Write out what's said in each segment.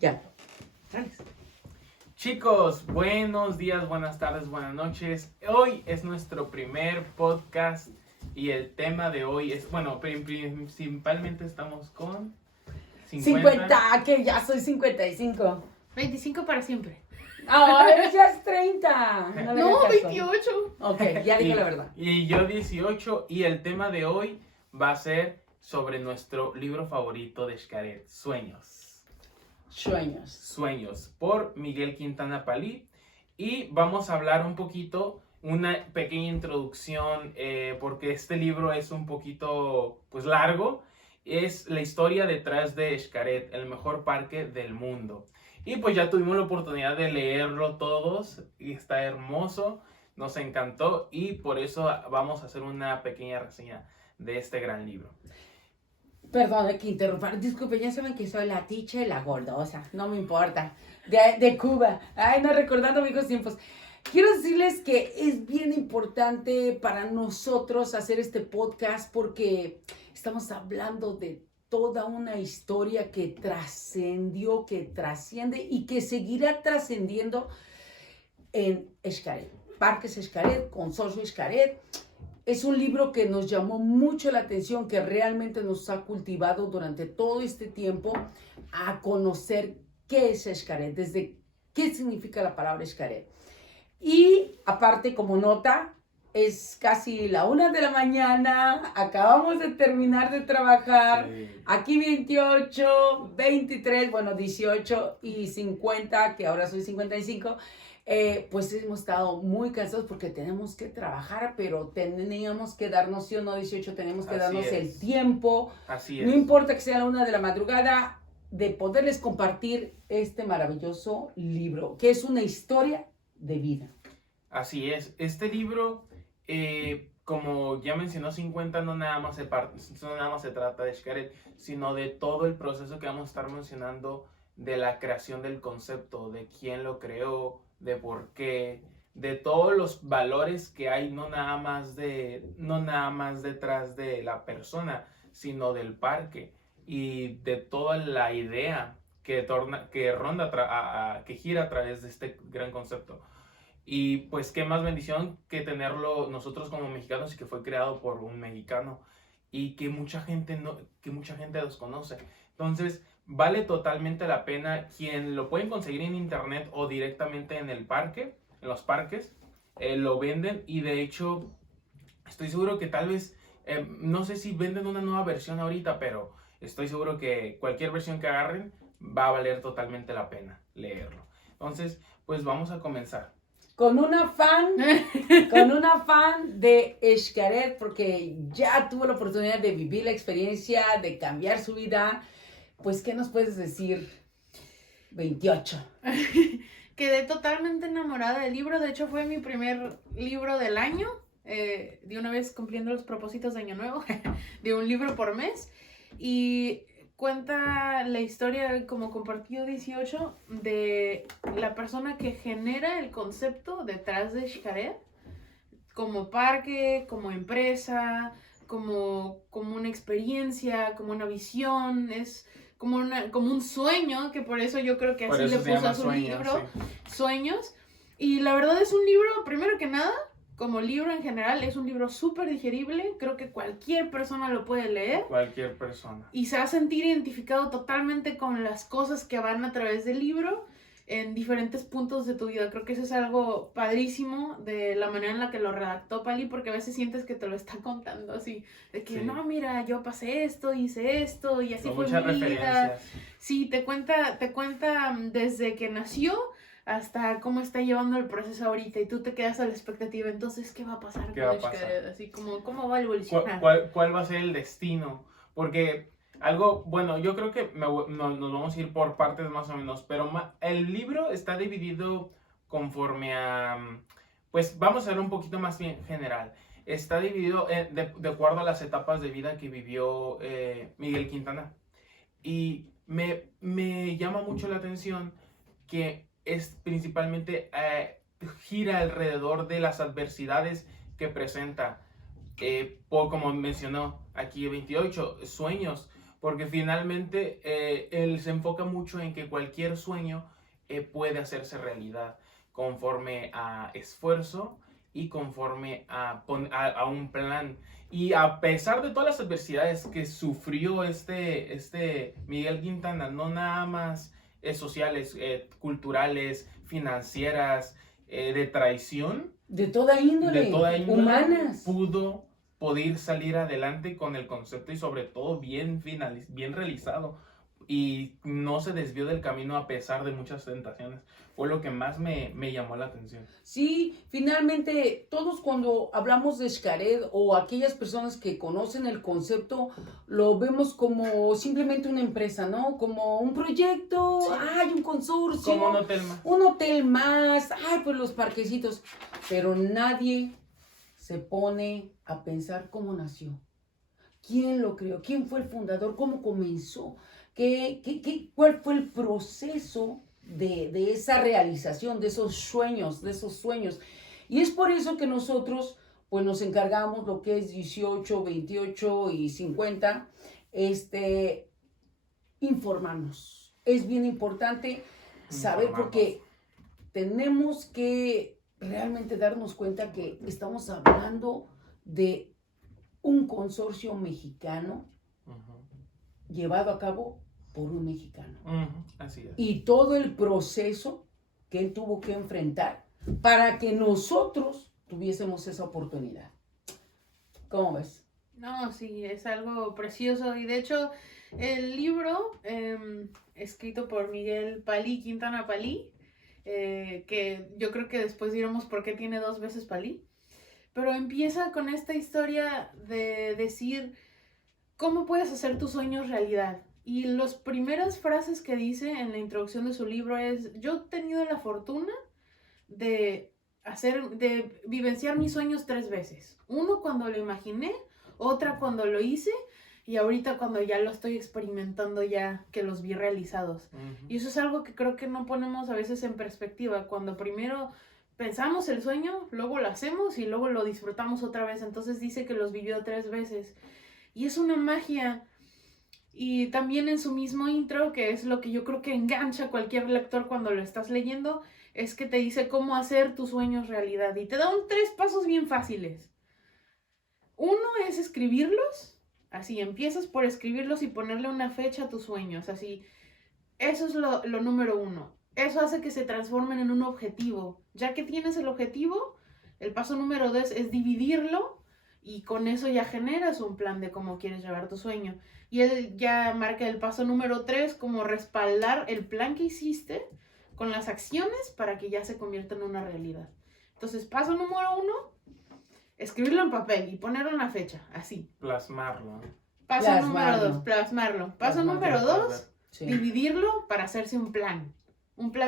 Ya. ¿Sabes? Chicos, buenos días, buenas tardes, buenas noches. Hoy es nuestro primer podcast y el tema de hoy es, bueno, principalmente estamos con 50, que ya soy 55. 25 para siempre. ¡Ay, ya es 30! le No, hagas caso. 28. Ok, ya dije la verdad. Y yo 18 y el tema de hoy va a ser sobre nuestro libro favorito de Xcaret, Sueños, por Miguel Quintana Palí. Y vamos a hablar un poquito, una pequeña introducción, porque este libro es un poquito, pues, largo. Es la historia detrás de Xcaret, el mejor parque del mundo. Y pues ya tuvimos la oportunidad de leerlo todos y está hermoso, nos encantó y por eso vamos a hacer una pequeña reseña de este gran libro. Perdón que interrumpa. Disculpe, ya saben que soy la ticha y la gordosa. No me importa. De Cuba. Ay, no, recordando viejos tiempos. Quiero decirles que es bien importante para nosotros hacer este podcast porque estamos hablando de toda una historia que trascendió, que trasciende y que seguirá trascendiendo en Xcaret. Parques Xcaret, Consorcio Xcaret. Es un libro que nos llamó mucho la atención, que realmente nos ha cultivado durante todo este tiempo a conocer qué es Xcaret, desde qué significa la palabra Xcaret. Y aparte, como nota, es casi la 1 de la mañana, acabamos de terminar de trabajar, Sí. aquí 28, 23, bueno, 18 y 50, que ahora soy 55, pues hemos estado muy cansados porque tenemos que trabajar, pero teníamos que darnos, sí o no, 18, tenemos que Así darnos es. el tiempo, Así no es. importa que sea la 1 de la madrugada, de poderles compartir este maravilloso libro, que es una historia de vida. Así es. Este libro, como ya mencionó 50, no nada más se trata de Xcaret, sino de todo el proceso que vamos a estar mencionando de la creación del concepto, de quién lo creó, de por qué, de todos los valores que hay, no nada más detrás de la persona, sino del parque y de toda la idea que gira a través de este gran concepto. Y pues qué más bendición que tenerlo nosotros como mexicanos y que fue creado por un mexicano y que mucha gente desconoce. Entonces, vale totalmente la pena. Quien lo pueden conseguir en internet o directamente en el parque, en los parques, lo venden y de hecho estoy seguro que tal vez, no sé si venden una nueva versión ahorita, pero estoy seguro que cualquier versión que agarren va a valer totalmente la pena leerlo. Entonces, pues vamos a comenzar. Con una fan de Xcaret, porque ya tuvo la oportunidad de vivir la experiencia, de cambiar su vida. Pues, ¿qué nos puedes decir? 28. Quedé totalmente enamorada del libro. De hecho, fue mi primer libro del año. De una vez cumpliendo los propósitos de Año Nuevo, de un libro por mes. Y cuenta la historia, como compartió 18, de la persona que genera el concepto detrás de Xcaret, como parque, como empresa, como una experiencia, como una visión. Es como un sueño, que por eso yo creo que Por así eso le se puso llama a su Sueños, libro, sí. Sueños. Y la verdad es un libro, primero que nada, como libro en general, es un libro súper digerible. Creo que cualquier persona lo puede leer Cualquier persona. y se va a sentir identificado totalmente con las cosas que van a través del libro en diferentes puntos de tu vida. Creo que eso es algo padrísimo de la manera en la que lo redactó Pali, porque a veces sientes que te lo está contando así, de que Sí. no, mira, yo pasé esto, hice esto y así Con fue muchas mi vida. referencias. Sí, te cuenta desde que nació hasta cómo está llevando el proceso ahorita y tú te quedas a la expectativa. Entonces, ¿qué va a pasar ¿Qué con va a pasar? Xcaret? Así como, ¿cómo va a evolucionar? ¿Cuál va a ser el destino? Porque algo, bueno, yo creo que nos vamos a ir por partes más o menos, pero el libro está dividido conforme a, pues vamos a ver un poquito más bien general. Está dividido de acuerdo a las etapas de vida que vivió Miguel Quintana. Y me llama mucho la atención que es principalmente gira alrededor de las adversidades que presenta. Como mencionó aquí 28, sueños, porque finalmente él se enfoca mucho en que cualquier sueño puede hacerse realidad conforme a esfuerzo y conforme a un plan. Y a pesar de todas las adversidades que sufrió este Miguel Quintana, no nada más sociales, culturales, financieras, de traición, De toda índole, humanas. pudo poder salir adelante con el concepto y sobre todo bien realizado, y no se desvió del camino a pesar de muchas tentaciones. Fue lo que más me llamó la atención. Sí, finalmente todos cuando hablamos de Xcaret o aquellas personas que conocen el concepto, lo vemos como simplemente una empresa, ¿no? Como un proyecto, Sí. hay un consorcio. Como un hotel más. Un hotel más, ay, pues los parquecitos. Pero nadie se pone a pensar cómo nació. ¿Quién lo creó? ¿Quién fue el fundador? ¿Cómo comenzó? ¿Cuál fue el proceso de esa realización, de esos sueños, Y es por eso que nosotros, pues nos encargamos lo que es 18, 28 y 50, informarnos. Es bien importante saber porque tenemos que realmente darnos cuenta que estamos hablando de un consorcio mexicano llevado a cabo por un mexicano. Así es. Y todo el proceso que él tuvo que enfrentar para que nosotros tuviésemos esa oportunidad. ¿Cómo ves? No, sí, es algo precioso. Y de hecho, el libro, escrito por Miguel Palí, Quintana Palí, que yo creo que después diremos por qué tiene 2 veces Palí, pero empieza con esta historia de decir cómo puedes hacer tus sueños realidad. Y las primeras frases que dice en la introducción de su libro es: yo he tenido la fortuna de vivenciar mis sueños 3 veces. Uno cuando lo imaginé, otra cuando lo hice, y ahorita cuando ya lo estoy experimentando, ya que los vi realizados. Y eso es algo que creo que no ponemos a veces en perspectiva. Cuando primero pensamos el sueño, luego lo hacemos y luego lo disfrutamos otra vez. Entonces dice que los vivió 3 veces. Y es una magia. Y también en su mismo intro, que es lo que yo creo que engancha a cualquier lector cuando lo estás leyendo, es que te dice cómo hacer tus sueños realidad. Y te da 3 pasos bien fáciles. Uno es escribirlos. Así, empiezas por escribirlos y ponerle una fecha a tus sueños. Así, eso es lo número 1. Eso hace que se transformen en un objetivo. Ya que tienes el objetivo, el paso número 2 es dividirlo, y con eso ya generas un plan de cómo quieres llevar tu sueño. Y él ya marca el paso número 3 como respaldar el plan que hiciste con las acciones para que ya se convierta en una realidad. Entonces, paso número 1, escribirlo en papel y poner una fecha, así. Plasmarlo. Paso número 2, plasmarlo. Paso número 2, Sí. dividirlo para hacerse un plan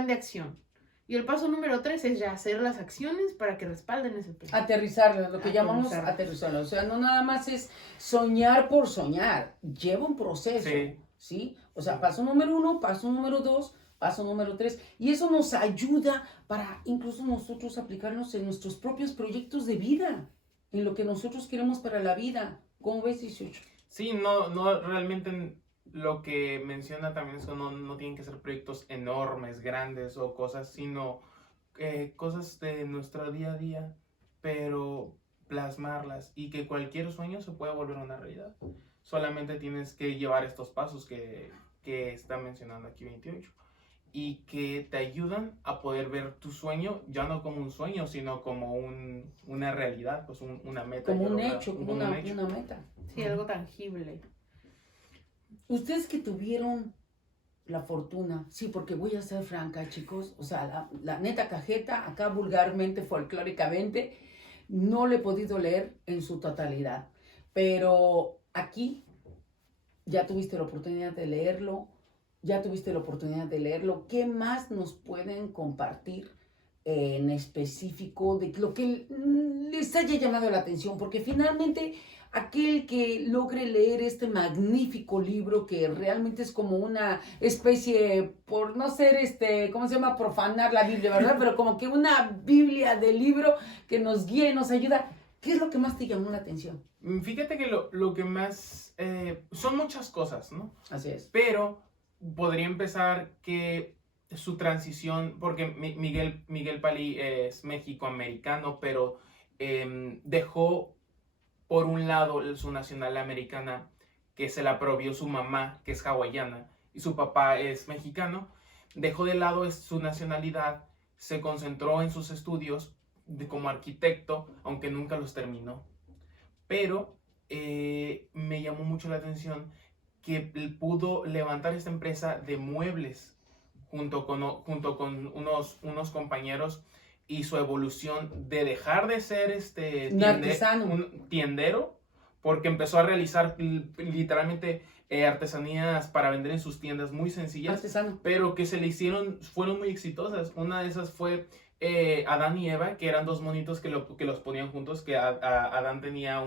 de acción. Y el paso número 3 es ya hacer las acciones para que respalden ese plan. Aterrizarlo, lo que llamamos aterrizarlo. O sea, no nada más es soñar por soñar, lleva un proceso, ¿sí? O sea, paso número 1, paso número 2, paso número 3, y eso nos ayuda para incluso nosotros aplicarnos en nuestros propios proyectos de vida, en lo que nosotros queremos para la vida. ¿Cómo ves, 18? Sí, no realmente lo que menciona también es que no tienen que ser proyectos enormes, grandes o cosas, sino cosas de nuestro día a día, pero plasmarlas y que cualquier sueño se pueda volver una realidad. Solamente tienes que llevar estos pasos que está mencionando aquí 28 y que te ayudan a poder ver tu sueño ya no como un sueño, sino como una realidad, pues una meta. Como un hecho, como una meta. Sí, algo tangible. Ustedes que tuvieron la fortuna, sí, porque voy a ser franca, chicos, o sea, la neta cajeta, acá vulgarmente, folclóricamente, no lo he podido leer en su totalidad, pero aquí ya tuviste la oportunidad de leerlo, ¿qué más nos pueden compartir en específico de lo que les haya llamado la atención? Porque finalmente aquel que logre leer este magnífico libro, que realmente es como una especie, por no ser ¿cómo se llama? Profanar la Biblia, ¿verdad? Pero como que una Biblia de libro que nos guía y nos ayuda. ¿Qué es lo que más te llamó la atención? Fíjate que lo que más... son muchas cosas, ¿no? Así es. Pero podría empezar que su transición, porque Miguel Palí es mexicoamericano, pero dejó por un lado su nacionalidad americana, que se la provió su mamá, que es hawaiana, y su papá es mexicano. Dejó de lado su nacionalidad, se concentró en sus estudios como arquitecto, aunque nunca los terminó. Pero me llamó mucho la atención que pudo levantar esta empresa de muebles junto con unos compañeros, y su evolución de dejar de ser un tiendero, porque empezó a realizar literalmente artesanías para vender en sus tiendas muy sencillas, Artesano. pero que fueron muy exitosas. Una de esas fue Adán y Eva, que eran dos monitos que los ponían juntos, que Adán tenía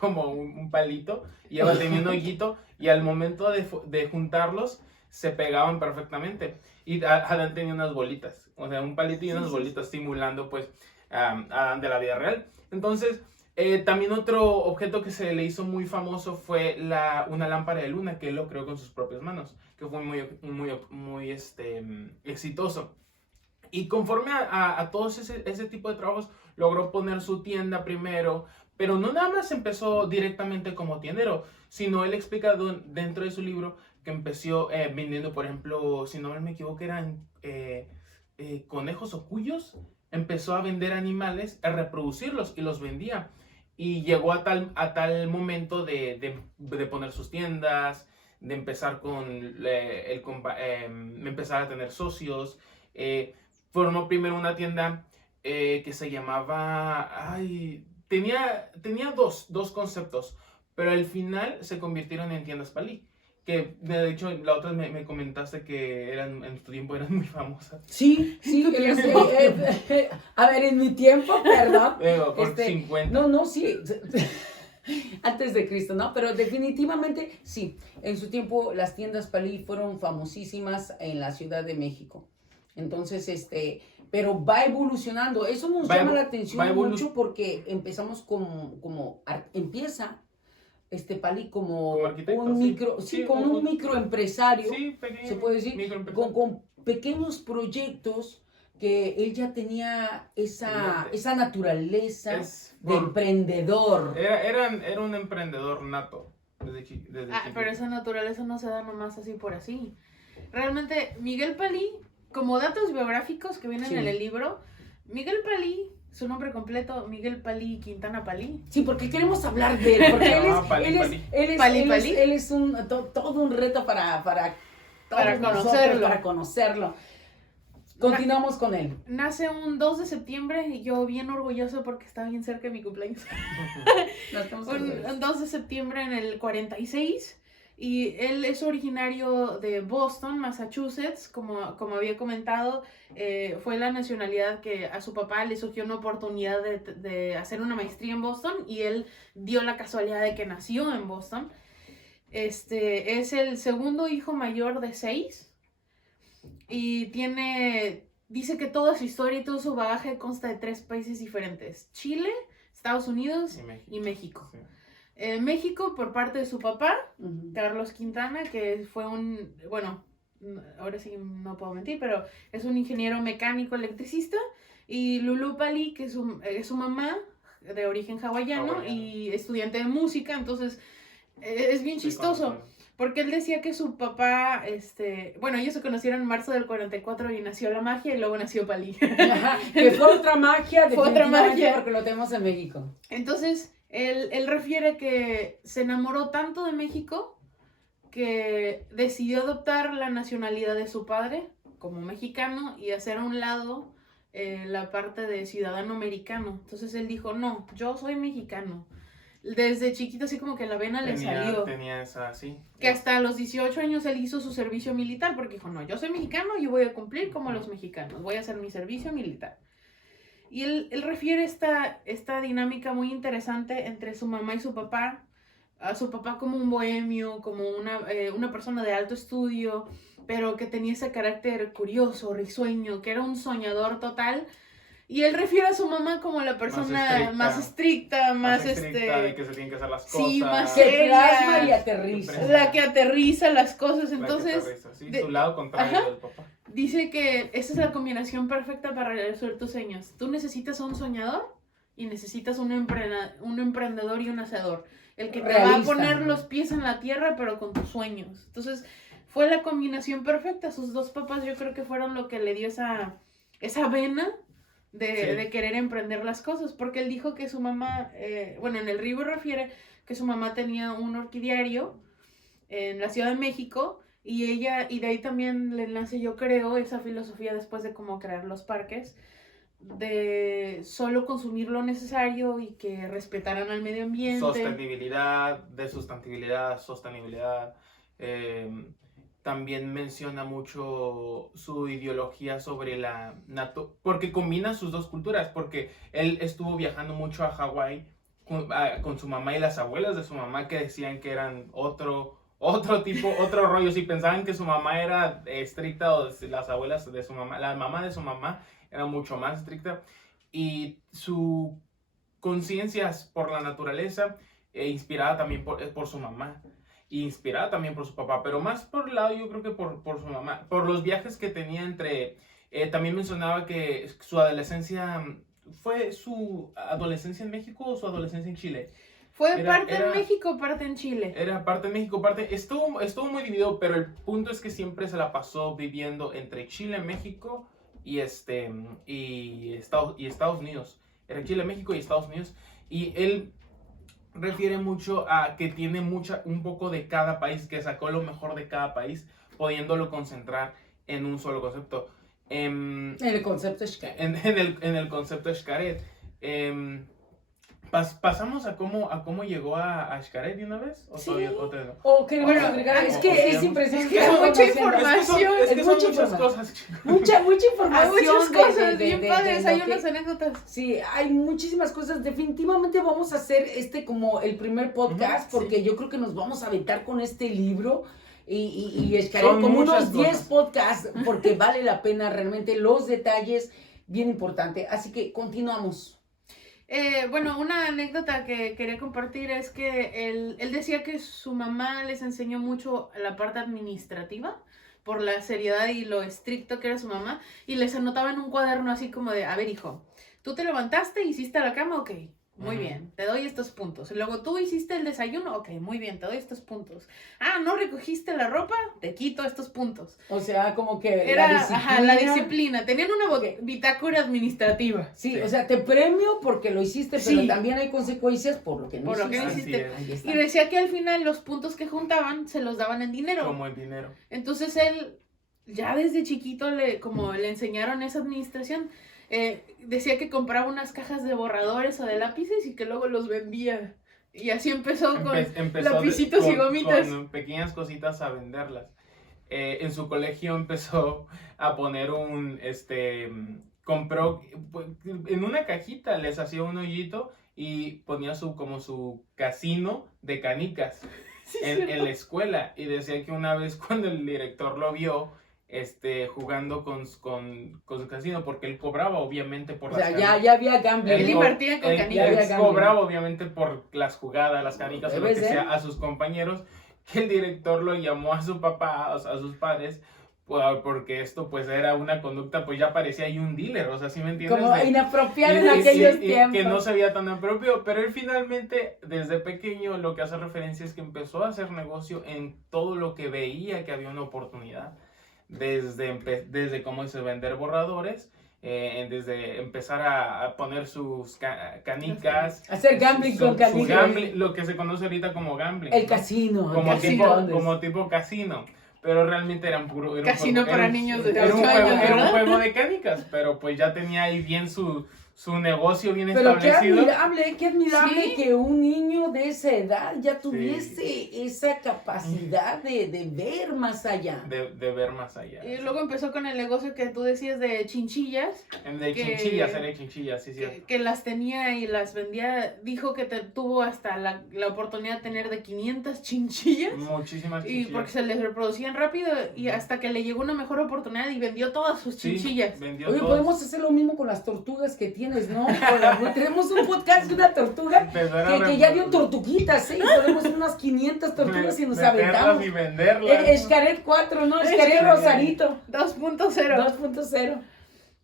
como un palito y Eva tenía un hoyito, y al momento de juntarlos se pegaban perfectamente. Y Adán tenía unas bolitas, o sea, un palito y unas bolitas simulando pues a Adán de la vida real. Entonces, también otro objeto que se le hizo muy famoso fue una lámpara de luna, que él lo creó con sus propias manos, que fue muy exitoso. Y conforme a todos ese tipo de trabajos, logró poner su tienda primero, pero no nada más empezó directamente como tiendero, sino él explica dentro de su libro que empezó vendiendo, por ejemplo, si no me equivoco, eran conejos o cuyos. Empezó a vender animales, a reproducirlos, y los vendía. Y llegó a tal momento de poner sus tiendas, de empezar empezar a tener socios. Formó primero una tienda que se llamaba... tenía dos conceptos, pero al final se convirtieron en tiendas Palí. Que de hecho la otra me comentaste que en tu tiempo eran muy famosas. Sí. A ver, en mi tiempo, perdón. Por 50. No, sí. Antes de Cristo, ¿no? Pero definitivamente sí. En su tiempo las tiendas Palí fueron famosísimas en la Ciudad de México. Entonces, pero va evolucionando. Eso nos llama la atención mucho, porque empezamos empieza Palí como un micro, un microempresario, pequeño, se puede decir, con pequeños proyectos, que él ya tenía esa naturaleza de emprendedor. Era un emprendedor nato desde chiquito. Pero esa naturaleza no se da nomás así por así. Realmente, Miguel Palí, como datos biográficos que vienen en el libro, Miguel Palí, su nombre completo, Miguel Palí Quintana Palí. Sí, porque queremos hablar de él, porque él es todo un reto para conocerlo. Continuamos con él. Nace un 2 de septiembre y yo bien orgulloso porque está bien cerca de mi cumpleaños. un 2 de septiembre en el 46. Y él es originario de Boston, Massachusetts, como había comentado. Fue la nacionalidad que a su papá le surgió una oportunidad de hacer una maestría en Boston, y él dio la casualidad de que nació en Boston. Es el segundo hijo mayor de 6, y dice que toda su historia y todo su bagaje consta de 3 países diferentes: Chile, Estados Unidos y México. Sí. México por parte de su papá, Carlos Quintana, que fue ahora sí no puedo mentir, pero es un ingeniero mecánico electricista, y Lulú Palí, que es su mamá, de origen hawaiano y estudiante de música. Entonces es bien chistoso, porque él decía que su papá, ellos se conocieron en marzo del 44 y nació la magia, y luego nació Palí. Que fue otra magia, porque lo tenemos en México. Entonces, él refiere que se enamoró tanto de México que decidió adoptar la nacionalidad de su padre como mexicano y hacer a un lado la parte de ciudadano americano. Entonces él dijo, no, yo soy mexicano. Desde chiquito así como que la vena le salió. Tenía esa, sí. Que hasta los 18 años él hizo su servicio militar, porque dijo, no, yo soy mexicano y voy a cumplir como los mexicanos, voy a hacer mi servicio militar. Y él refiere esta dinámica muy interesante entre su mamá y su papá. A su papá como un bohemio, como una persona de alto estudio, pero que tenía ese carácter curioso, risueño, que era un soñador total. Y él refiere a su mamá como la persona más estricta, más estricta de que se tienen que hacer las cosas. Sí, más Que plasma y aterriza. La que aterriza las cosas, entonces... Sí, su lado contrario del papá. Dice que esa es la combinación perfecta para realizar tus sueños. Tú necesitas a un soñador y necesitas un emprendedor y un hacedor. El que te va a poner los pies en la tierra, pero con tus sueños. Entonces, fue la combinación perfecta. Sus dos papás yo creo que fueron lo que le dio esa vena de querer emprender las cosas. Porque él dijo que su mamá, bueno, en el libro refiere que su mamá tenía un orquidiario en la Ciudad de México. Y de ahí también le nace, yo creo, esa filosofía después de cómo crear los parques, de solo consumir lo necesario y que respetaran al medio ambiente. Sostenibilidad, sostenibilidad. También menciona mucho su ideología sobre porque combina sus dos culturas, porque él estuvo viajando mucho a Hawái con su mamá y las abuelas de su mamá que decían que eran otro rollo. Si pensaban que su mamá era estricta, o las abuelas de su mamá, la mamá de su mamá era mucho más estricta, y su conciencia por la naturaleza, inspirada también por su mamá, e inspirada también por su papá, pero más por el lado, yo creo que por su mamá, por los viajes que tenía también mencionaba que su adolescencia, ¿fue su adolescencia en México o su adolescencia en Chile? Fue parte en México, parte en Chile. Era parte en México, estuvo muy dividido, pero el punto es que siempre se la pasó viviendo entre Chile, México y Estados Unidos. Era Chile, México y Estados Unidos. Y él refiere mucho a que tiene un poco de cada país, que sacó lo mejor de cada país, pudiéndolo concentrar en un solo concepto. En el concepto Xcaret. En el concepto Xcaret. ¿Pasamos a cómo llegó a Xcaret de una vez? ¿O sí. ¿O queremos agregar? Es que es impresionante. Es mucha información. Es que son muchas cosas. Mucha información. Hay muchas cosas bien padres, hay unas anécdotas. Sí, hay muchísimas cosas. Definitivamente vamos a hacer como el primer podcast, porque yo creo que nos vamos a aventar con este libro. Y Xcaret como unos 10 podcasts, porque vale la pena realmente los detalles, bien importante. Así que continuamos. Bueno, una anécdota que quería compartir es que él decía que su mamá les enseñó mucho la parte administrativa por la seriedad y lo estricto que era su mamá, y les anotaba en un cuaderno así como de, a ver, hijo, tú te levantaste, hiciste la cama, ok, muy bien, te doy estos puntos. Y luego tú hiciste el desayuno, ok, muy bien, te doy estos puntos. Ah, no recogiste la ropa, te quito estos puntos. O sea, como que era la disciplina. Tenían una bitácora administrativa. Sí, o sea, te premio porque lo hiciste, pero también hay consecuencias por lo que no hiciste. Y decía que al final los puntos que juntaban se los daban en dinero. Como en dinero. Entonces él, ya desde chiquito, como le enseñaron esa administración, decía que compraba unas cajas de borradores o de lápices y que luego los vendía. Y así empezó con lapicitos y gomitas. Con pequeñas cositas a venderlas. En su colegio empezó a poner compró, en una cajita les hacía un hoyito y ponía como su casino de canicas en la escuela. Y decía que una vez cuando el director lo vio, jugando con su casino, porque él cobraba obviamente por las canicas. Ya había gambling. Él invertía con canicas. Él cobraba obviamente por las jugadas, las canicas o lo que sea a sus compañeros. El director lo llamó a su papá, a sus padres, porque esto pues era una conducta, pues ya parecía ahí un dealer, o sea, ¿sí me entiendes? Como inapropiado en aquellos tiempos. Que no se veía tan apropio, pero él finalmente, desde pequeño, lo que hace referencia es que empezó a hacer negocio en todo lo que veía que había una oportunidad. Desde cómo se vender borradores, desde empezar a poner sus canicas, hacer gambling con canicas, lo que se conoce ahorita como gambling, el casino, como tipo casino, pero realmente era casino para niños de 8 años, años, era un juego de canicas, pero pues ya tenía ahí bien su su negocio bien Pero establecido. qué admirable Sí. que un niño de esa edad ya tuviese esa capacidad de ver más allá. De ver más allá. Y luego empezó con el negocio que tú decías de chinchillas, De que- chinchillas, era de chinchillas, sí, sí. que las tenía y las vendía. Dijo que tuvo hasta la oportunidad de tener de 500 chinchillas. Muchísimas Y chinchillas. porque se les reproducían rápido y hasta que le llegó una mejor oportunidad y vendió todas sus Sí, chinchillas. vendió Oye, todas. podemos hacer lo mismo con las tortugas que tienes, ¿no? Tenemos un podcast de una tortuga Empezar a que ya dio tortuguitas, ¿eh? Y ponemos unas 500 tortugas y nos meterlas aventamos. y venderlas. Escaret 4, ¿no? Escaret Escaret. Rosarito 2.0. 2.0.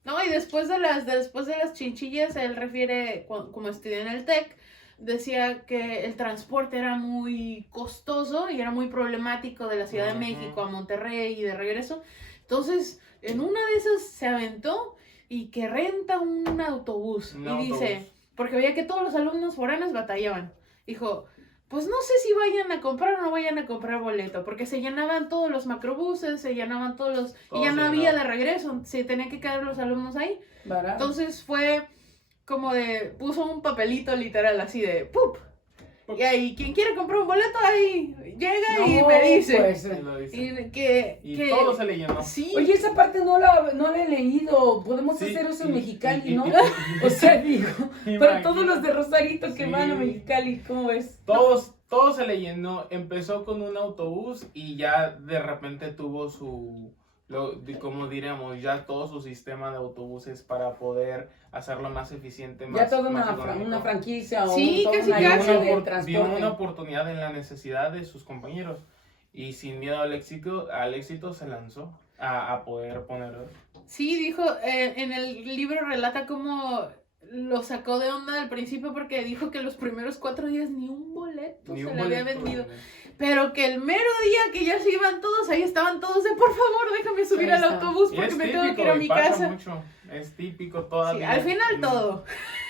No, y después de las chinchillas, él refiere, como estudió en el TEC, decía que el transporte era muy costoso y era muy problemático de la Ciudad de Ujú. México a Monterrey y de regreso. Entonces, en una de esas se aventó y que renta un autobús. Un Y dice, autobús. porque veía que todos los alumnos foráneos batallaban. Dijo, pues no sé si vayan a comprar o no vayan a comprar boleto, porque se llenaban todos los macrobuses, se llenaban todos los... Todo y ya no se había llenaba. de regreso, se tenían que quedar los alumnos ahí. Barato. Entonces fue como de, puso un papelito literal así de, ¡pup! Y ahí, quien quiere comprar un boleto, ahí llega y No, me dice. pues, Y lo dice. Y que... Y que- todo se le llenó. Sí. Oye, esa parte no la he leído. Podemos Sí, hacer eso y- en Mexicali, y- ¿no? y- O sea, digo, pero Imagínate. todos los de Rosarito que Sí. van a Mexicali, ¿cómo ves? Todo se le llenó. Empezó con un autobús y ya de repente tuvo como diríamos, ya todo su sistema de autobuses para poder hacerlo más eficiente, Ya más, toda más una económico. franquicia o Sí, toda casi, una Vio casi. línea una, de vio transporte. una oportunidad en la necesidad de sus compañeros y sin miedo al éxito se lanzó a poder ponerlo. Sí, dijo, en el libro relata cómo lo sacó de onda al principio porque dijo que los primeros 4 días ni un boleto Ni se un le había boleto, vendido. ¿no? Pero que el mero día que ya se iban todos, ahí estaban todos de, por favor, déjame subir Ahí al está. autobús Y porque es me típico, tengo que ir a y mi pasa casa. mucho. Es típico Sí, todavía. al final todo.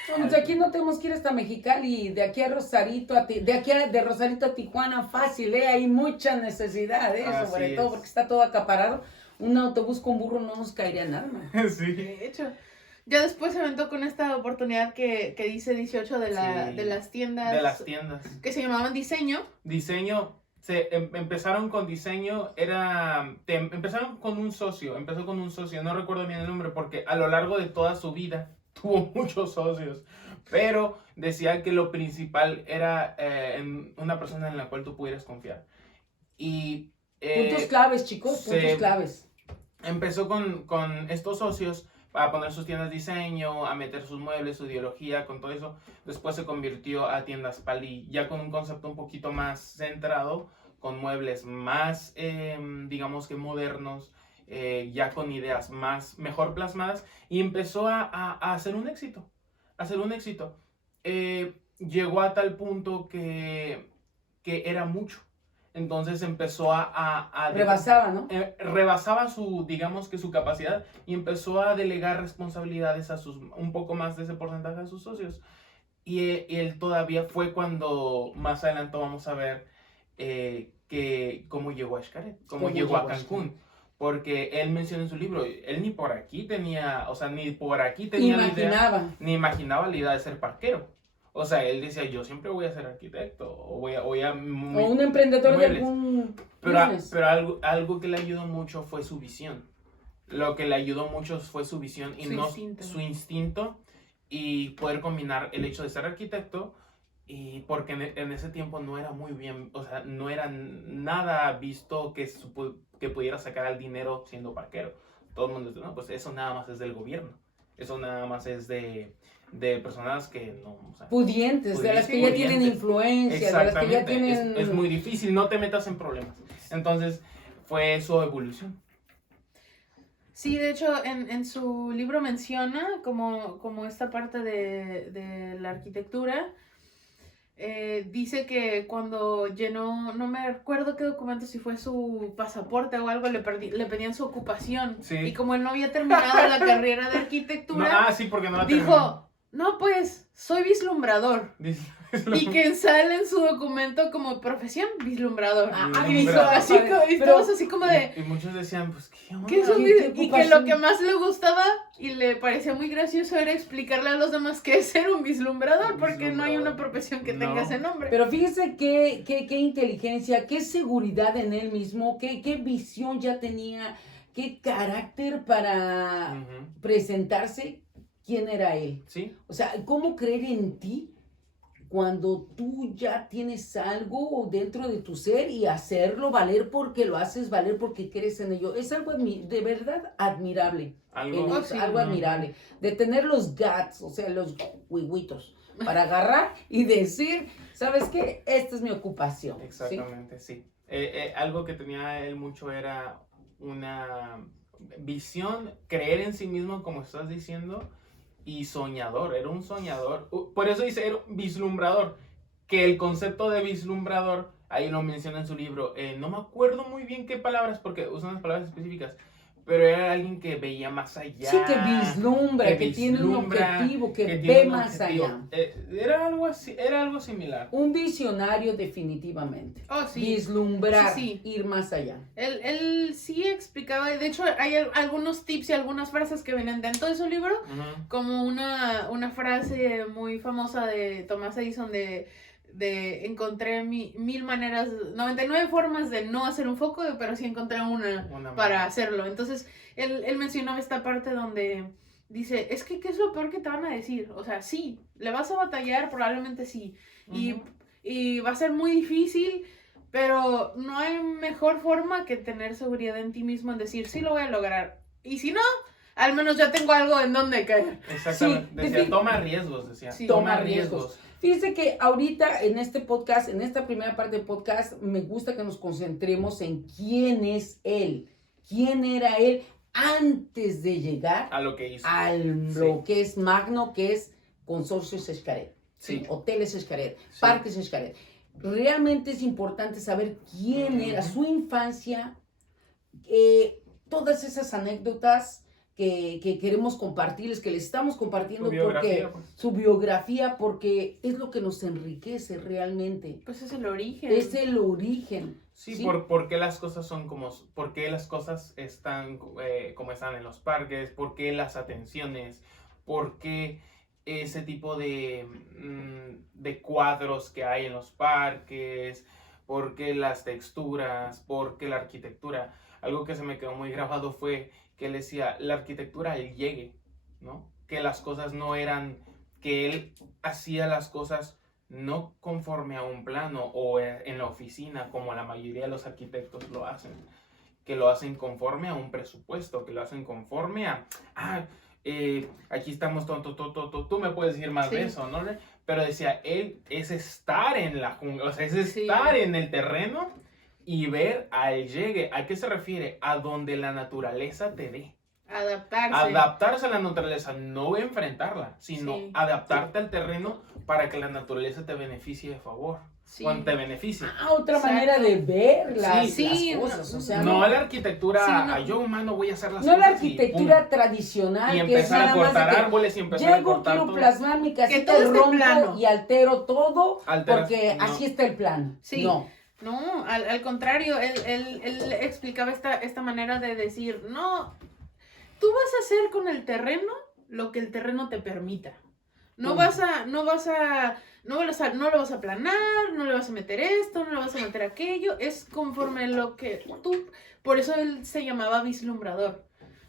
No, pues aquí no tenemos que ir hasta Mexicali, de aquí a Rosarito, de Rosarito a Tijuana, fácil, hay mucha necesidad, Así sobre es. todo porque está todo acaparado. Un autobús con burro no nos caería nada. Sí. De hecho, ya después se aventó con esta oportunidad que dice 18 Sí. de las tiendas De las tiendas. que se llamaban Diseño. Diseño, empezaron con diseño, empezaron con un socio, empezó con un socio, no recuerdo bien el nombre porque a lo largo de toda su vida tuvo muchos socios, pero decía que lo principal era en una persona en la cual tú pudieras confiar. Y Puntos claves, chicos, se- puntos claves. empezó con estos socios a poner sus tiendas de diseño, a meter sus muebles, su ideología, con todo eso. Después se convirtió a tiendas Pali, ya con un concepto un poquito más centrado, con muebles más, digamos que modernos, ya con ideas mejor plasmadas, y empezó a hacer un éxito, llegó a tal punto que era mucho. Entonces empezó a Rebasaba, ¿no? rebasaba digamos que su capacidad y empezó a delegar responsabilidades un poco más de ese porcentaje a sus socios. Y él todavía fue cuando más adelante vamos a ver cómo llegó a Xcaret, cómo llegó a Cancún. Porque él menciona en su libro, él ni por aquí tenía la idea, ni imaginaba la idea de ser parquero. O sea, él decía, yo siempre voy a ser arquitecto, o un emprendedor muebles. de algún Pero business. algo que le ayudó mucho fue su visión. Lo que le ayudó mucho fue su visión y su instinto y poder combinar el hecho de ser arquitecto y porque en ese tiempo no era muy bien, o sea, no era nada visto que pudiera sacar al dinero siendo parquero. Todo el mundo dice, no, pues eso nada más es del gobierno. Eso nada más es de personas que no... O sea, pudientes, de las que ya tienen pudientes. influencia, de las que ya Exactamente, tienen... es muy difícil, no te metas en problemas. Entonces, fue su evolución. Sí, de hecho, en su libro menciona como esta parte de la arquitectura. Dice que cuando llenó, no me acuerdo qué documento, si fue su pasaporte o algo, le pedían su ocupación. Sí. Y como él no había terminado la carrera de arquitectura, Sí, porque no la dijo, no, pues, soy vislumbrador. terminó. Y que sale en su documento como profesión vislumbrador. Ah, Y dijo vislumbrador. así, y Pero- todos así como de... Y muchos decían, pues, ¿qué onda? ¿Qué es un ¿Qué y que ocupación? lo que más le gustaba y le parecía muy gracioso era explicarle a los demás qué es ser un vislumbrador, porque no hay una profesión que tenga No. ese nombre. Pero fíjese qué inteligencia, qué seguridad en él mismo, qué visión ya tenía, qué carácter para Ujú. presentarse quién era él. Sí, O sea, ¿cómo creer en ti cuando tú ya tienes algo dentro de tu ser y hacerlo valer porque lo haces valer porque crees en ello? Es algo de verdad admirable. algo. Es sí. algo admirable. De tener los guts, o sea, los huihuitos, para agarrar y decir, ¿sabes qué? Esta es mi ocupación. ¿sí? Exactamente, sí. Algo que tenía él mucho era una visión, creer en sí mismo, como estás diciendo, y soñador, era un soñador. Por eso dice, era un vislumbrador, que el concepto de vislumbrador, ahí lo menciona en su libro, no me acuerdo muy bien qué palabras, porque usan unas palabras específicas, pero era alguien que veía más allá. Sí, que vislumbra, que tiene un vislumbra, objetivo, que tiene ve un más objetivo. allá. Era algo así, era algo similar. Un visionario definitivamente. Oh, sí. Vislumbrar, Sí, ir más allá. Él sí explicaba, y de hecho hay algunos tips y algunas frases que vienen dentro de su libro, Ujú. como una frase muy famosa de Thomas Edison de encontré 99 formas de no hacer un foco, pero sí encontré una Una para manera. hacerlo. Entonces, él mencionaba esta parte donde dice, es que ¿qué es lo peor que te van a decir? O sea, sí, le vas a batallar, probablemente sí, Ujú. y va a ser muy difícil, pero no hay mejor forma que tener seguridad en ti mismo en decir, sí lo voy a lograr. Y si no, al menos ya tengo algo en donde caer. Exactamente. Sí, Decía, toma riesgos, decía. Sí. Toma Toma riesgos. riesgos. Fíjense que ahorita en este podcast, en esta primera parte del podcast, me gusta que nos concentremos en quién es él. ¿Quién era él antes de llegar A lo que hizo. lo que es magno, que es Consorcios Xcaret? Sí. Hoteles Xcaret, Sí. Parques Xcaret. Realmente es importante saber quién era, Ujú. su infancia, todas esas anécdotas que queremos compartirles, que les estamos compartiendo Su biografía, porque pues. su biografía, porque es lo que nos enriquece realmente. Pues es el origen. Es el origen. Sí, ¿sí? por qué las cosas son como, por qué las cosas están como están en los parques, por qué las atenciones, por qué ese tipo de cuadros que hay en los parques, por qué las texturas, por qué la arquitectura. Algo que se me quedó muy grabado fue que él decía, la arquitectura el llegue, ¿no? Que las cosas no eran, que él hacía las cosas no conforme a un plano o en la oficina como la mayoría de los arquitectos lo hacen, que lo hacen conforme a un presupuesto, que lo hacen conforme a, aquí estamos, tú me puedes decir más Sí. de eso, ¿no? Pero decía, él es estar en la jungla, o sea, es Sí. estar en el terreno y ver al llegue. ¿A qué se refiere? A donde la naturaleza te dé. Adaptarse. Adaptarse a la naturaleza, no enfrentarla, sino Sí. adaptarte al terreno para que la naturaleza te beneficie de favor. Sí. Cuando te beneficie. Otra Exacto. manera de ver las, Sí, las cosas. O sea, No la arquitectura, Sí, no. yo humano voy a hacer las no la cosas y arquitectura pum. tradicional, Y que es empezar a nada más cortar de que árboles y empezar a llego, cortar quiero todo. plasmar mi casita, todo esté rompo plano. y altero todo Alteras- porque no. así está el plan. Sí. No. No, al contrario, él explicaba esta manera de decir, no, tú vas a hacer con el terreno lo que el terreno te permita. No Punto. no lo vas a aplanar, no le vas a meter esto, no le vas a meter aquello, es conforme lo que tú, por eso él se llamaba vislumbrador,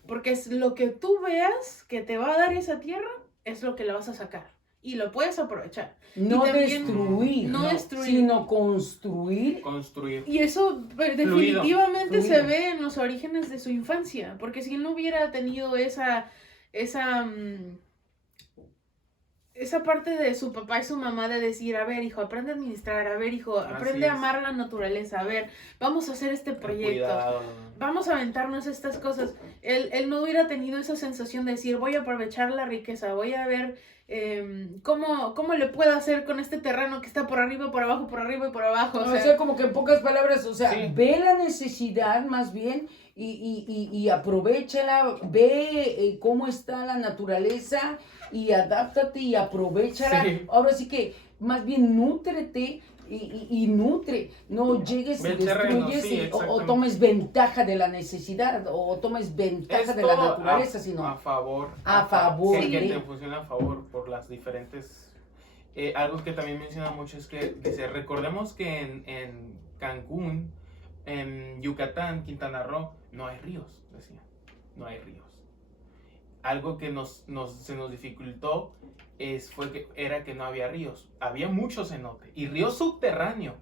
porque es lo que tú veas que te va a dar esa tierra, es lo que le vas a sacar y lo puedes aprovechar. No también destruir, no destruir. sino construir. Construir. Y eso Fluido. definitivamente se Fluido. ve en los orígenes de su infancia, porque si él no hubiera tenido esa parte de su papá y su mamá de decir, a ver, hijo, aprende a administrar, a ver, hijo, Así aprende a es. amar la naturaleza, a ver, vamos a hacer este proyecto. Cuidado. vamos a aventarnos estas cosas. Él no hubiera tenido esa sensación de decir, voy a aprovechar la riqueza, voy a ver cómo le puedo hacer con este terreno que está por arriba, por abajo, por arriba y por abajo. O sea, como que en pocas palabras, o sea, Sí. ve la necesidad más bien y aprovéchala, ve cómo está la naturaleza y adáptate y aprovéchala. Sí. Ahora sí que más bien nútrete y nutre, no llegues Ve y el terreno, destruyes sí, o exactamente. tomes ventaja de la necesidad o tomes ventaja de la Esto naturaleza, a sino favor. a favor Que de- te funciona a favor por las diferentes... algo que también menciona mucho es que dice, recordemos que en Cancún, en Yucatán, Quintana Roo, no hay ríos, decía, no hay ríos. Algo que se nos dificultó era que no había ríos. Había mucho cenote y río subterráneo,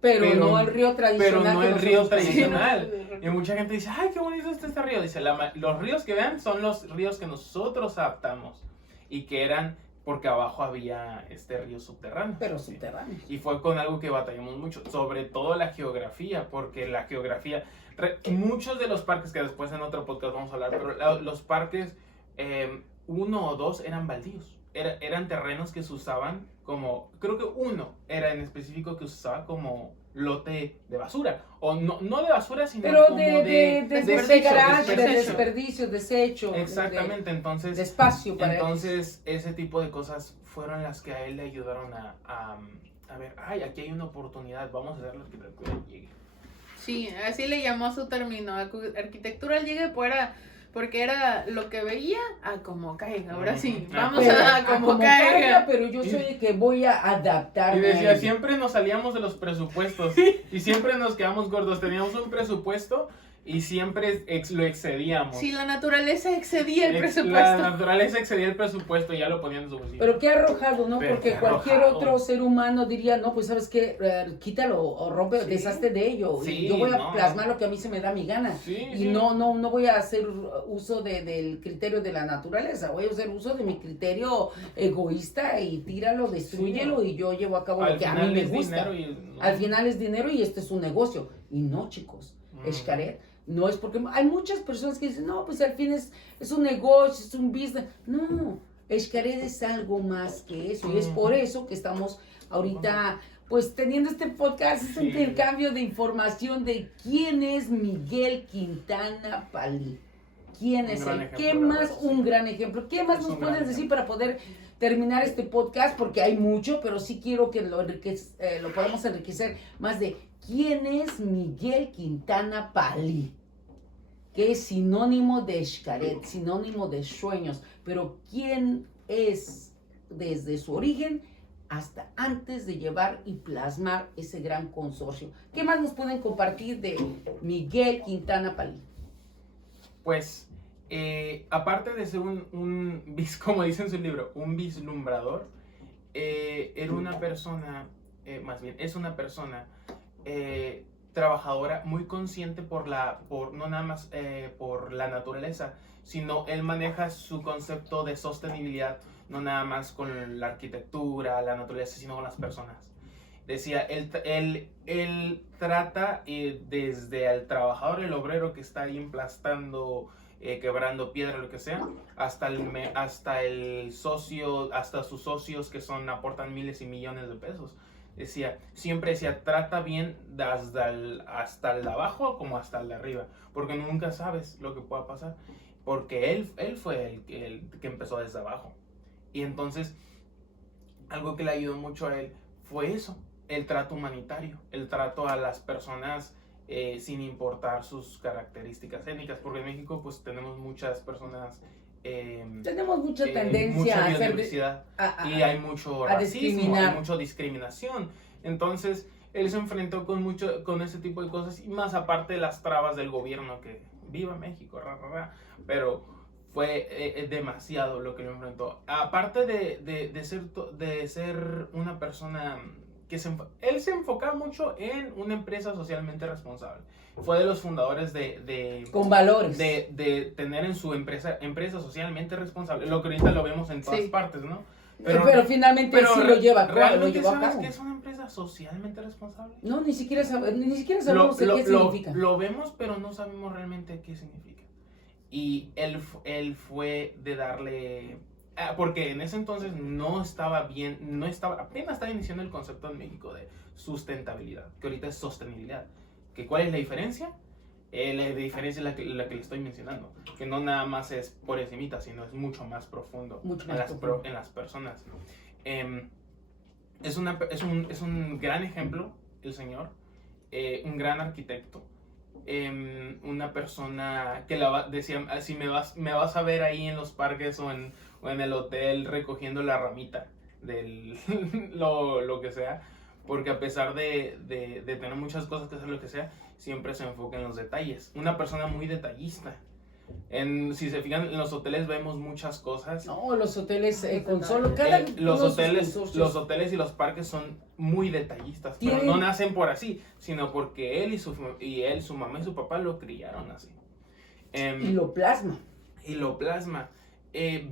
pero no el río tradicional. pero no que el río nosotros tradicional. Sí, Y mucha gente dice, ay, qué bonito está este río. Dice, los ríos que vean son los ríos que nosotros adaptamos y que eran porque abajo había río subterráneo. Pero Sí. subterráneos. Y fue con algo que batallamos mucho, sobre todo la geografía, porque la geografía, muchos de los parques, que después en otro podcast vamos a hablar, pero los parques, 1 o 2 eran baldíos, eran terrenos que se usaban como, creo que uno era en específico que se usaba como lote de basura, o no de basura, sino Pero como de desecho, garage, de desperdicio. desperdicio, desecho. Exactamente, entonces... De espacio para Entonces, ese tipo de cosas fueron las que a él le ayudaron a ver, ay, aquí hay una oportunidad, vamos a hacer la arquitectura y llegue. Sí, así le llamó su término, arquitectura al llegue, porque era lo que veía a como caiga. Ahora sí, vamos Pero, a como caiga, caiga. pero yo soy de que voy a adaptarme. Y decía, a ello. siempre nos salíamos de los presupuestos y siempre nos quedamos gordos, teníamos un presupuesto y siempre lo excedíamos. Sí, la naturaleza excedía el La presupuesto. naturaleza excedía el presupuesto y ya lo ponían en su bolsillo. Pero qué arrojado, ¿no? Pero Porque qué cualquier arrojado. otro ser humano diría, no, pues sabes qué, quítalo o rompe, Sí. deshazte de ello. Sí, Y yo voy a no. plasmar lo que a mí se me da mi gana. Sí, Y sí. no voy a hacer uso del criterio de la naturaleza, voy a hacer uso de mi criterio egoísta y tíralo, destrúyelo Sí. y yo llevo a cabo lo Al que a mí final me es gusta. dinero y... Al final es dinero y este es un negocio. Y no, chicos, Xcaret no es porque hay muchas personas que dicen, no, pues al fin es un negocio, es un business. No, Xcaret es algo más que eso. Y es por eso que estamos ahorita pues teniendo este podcast, este Sí. intercambio de información de quién es Miguel Quintana Palí. ¿Quién Un es gran él? ejemplo, ¿Qué la más? verdad, sí. Un gran ejemplo. ¿Qué más Es nos un gran puedes decir ejemplo. para poder terminar este podcast? Porque hay mucho, pero sí quiero que lo podamos enriquecer más de quién es Miguel Quintana Palí, que es sinónimo de Xcaret, sinónimo de sueños, pero quién es desde su origen hasta antes de llevar y plasmar ese gran consorcio. ¿Qué más nos pueden compartir de Miguel Quintana Palí? Pues, aparte de ser como dice en su libro, un vislumbrador, era una persona, más bien, es una persona trabajadora, muy consciente no nada más por la naturaleza, sino él maneja su concepto de sostenibilidad, no nada más con la arquitectura, la naturaleza, sino con las personas. Decía, él trata desde el trabajador, el obrero que está ahí emplastando, quebrando piedra, lo que sea, hasta el socio, hasta sus socios que aportan miles y millones de pesos. Siempre decía, trata bien hasta el de abajo como hasta el de arriba, porque nunca sabes lo que pueda pasar, porque él fue el que empezó desde abajo. Y entonces, algo que le ayudó mucho a él fue eso, el trato humanitario, el trato a las personas sin importar sus características étnicas, porque en México pues tenemos muchas personas, Tenemos mucha tendencia mucha a hacer biodiversidad y hay mucho a racismo, discriminar. hay mucha discriminación. Entonces, él se enfrentó con ese tipo de cosas y más aparte de las trabas del gobierno que viva México, pero fue demasiado lo que lo enfrentó. Aparte de ser una persona que él se enfocaba mucho en una empresa socialmente responsable. Fue de los fundadores con valores. de tener en su empresa socialmente responsable, lo que ahorita lo vemos en todas Sí. partes, ¿no? Pero finalmente sí lo lleva a cabo, lo ¿realmente llevó a sabes cabo. que es una empresa socialmente responsable? No, ni siquiera sabemos qué significa. Lo vemos, pero no sabemos realmente qué significa. Y él fue de darle... porque en ese entonces apenas estaba iniciando el concepto en México de sustentabilidad, que ahorita es sostenibilidad. ¿Cuál es la diferencia? La diferencia es la que le estoy mencionando, que no nada más es por encimita, sino es mucho más profundo, en las personas. Es un gran ejemplo, el señor, un gran arquitecto, una persona que decía, si me vas a ver ahí en los parques o en el hotel recogiendo la ramita del lo que sea, porque a pesar de tener muchas cosas que hacer, lo que sea, siempre se enfoca en los detalles. Una persona muy detallista. Si se fijan, en los hoteles vemos muchas cosas. No, los hoteles con solo los hoteles y los parques son muy detallistas, pero no nacen por así, sino porque él, su mamá y su papá lo criaron así. Y lo plasma.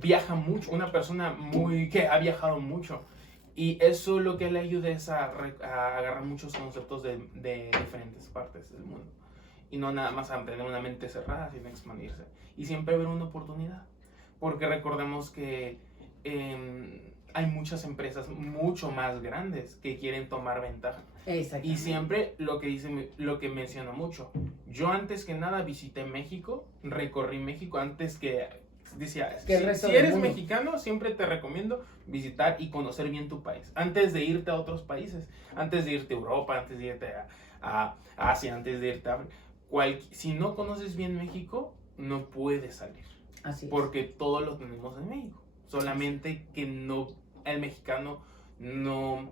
Viaja mucho, una persona que ha viajado mucho. Y eso lo que le ayuda es a agarrar muchos conceptos de diferentes partes del mundo. Y no nada más a tener una mente cerrada, sino expandirse. Y siempre ver una oportunidad. Porque recordemos que hay muchas empresas mucho más grandes que quieren tomar ventaja. Y siempre lo que menciona mucho. Yo antes que nada visité México, recorrí México antes que... Decía, si eres mexicano, siempre te recomiendo visitar y conocer bien tu país. Antes de irte a otros países, antes de irte a Europa, antes de irte a Asia, antes de irte a África. Si no conoces bien México, no puedes salir. Así es. Porque todo lo tenemos en México. Solamente que el mexicano no...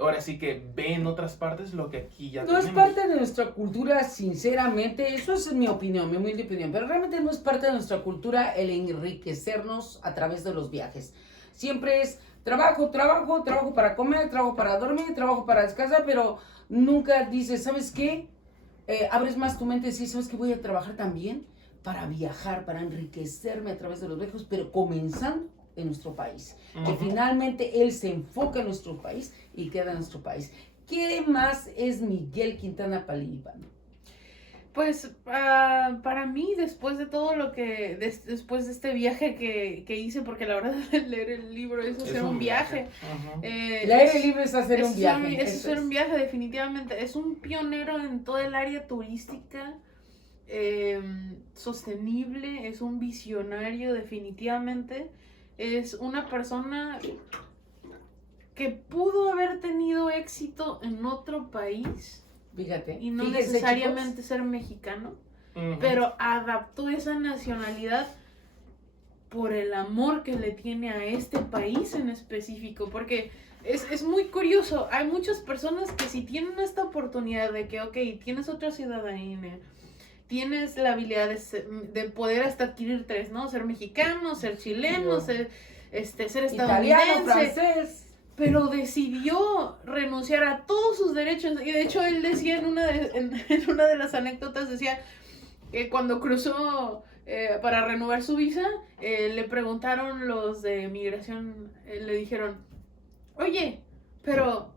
Ahora sí que ve en otras partes lo que aquí ya tenemos. No es parte de nuestra cultura, sinceramente, eso es mi opinión, mi humilde opinión, pero realmente no es parte de nuestra cultura el enriquecernos a través de los viajes. Siempre es trabajo para comer, trabajo para dormir, trabajo para descansar, pero nunca dices, ¿sabes qué? Abres más tu mente y dices, ¿sabes qué? Voy a trabajar también para viajar, para enriquecerme a través de los viajes, pero comenzando en nuestro país. Que finalmente él se enfoca en nuestro país y queda en nuestro país. ¿Qué más es Miguel Quintana Palíbano? Pues para mí, después de todo después de este viaje que hice, porque la verdad leer el libro es hacer un viaje. Leer el libro es hacer un viaje. Es hacer un viaje, definitivamente. Es un pionero en todo el área turística, sostenible, es un visionario, definitivamente. Es una persona que pudo haber tenido éxito en otro país. Fíjate. Y no necesariamente ser mexicano, pero adaptó esa nacionalidad por el amor que le tiene a este país en específico. Porque es muy curioso. Hay muchas personas que si tienen esta oportunidad de que, ok, tienes otra ciudadanía, tienes la habilidad de poder hasta adquirir tres, ¿no? Ser mexicano, ser chileno, ser estadounidense, italiano, francés. Pero decidió renunciar a todos sus derechos. Y de hecho él decía en una de las anécdotas, decía que cuando cruzó para renovar su visa, le preguntaron los de migración, le dijeron, oye, pero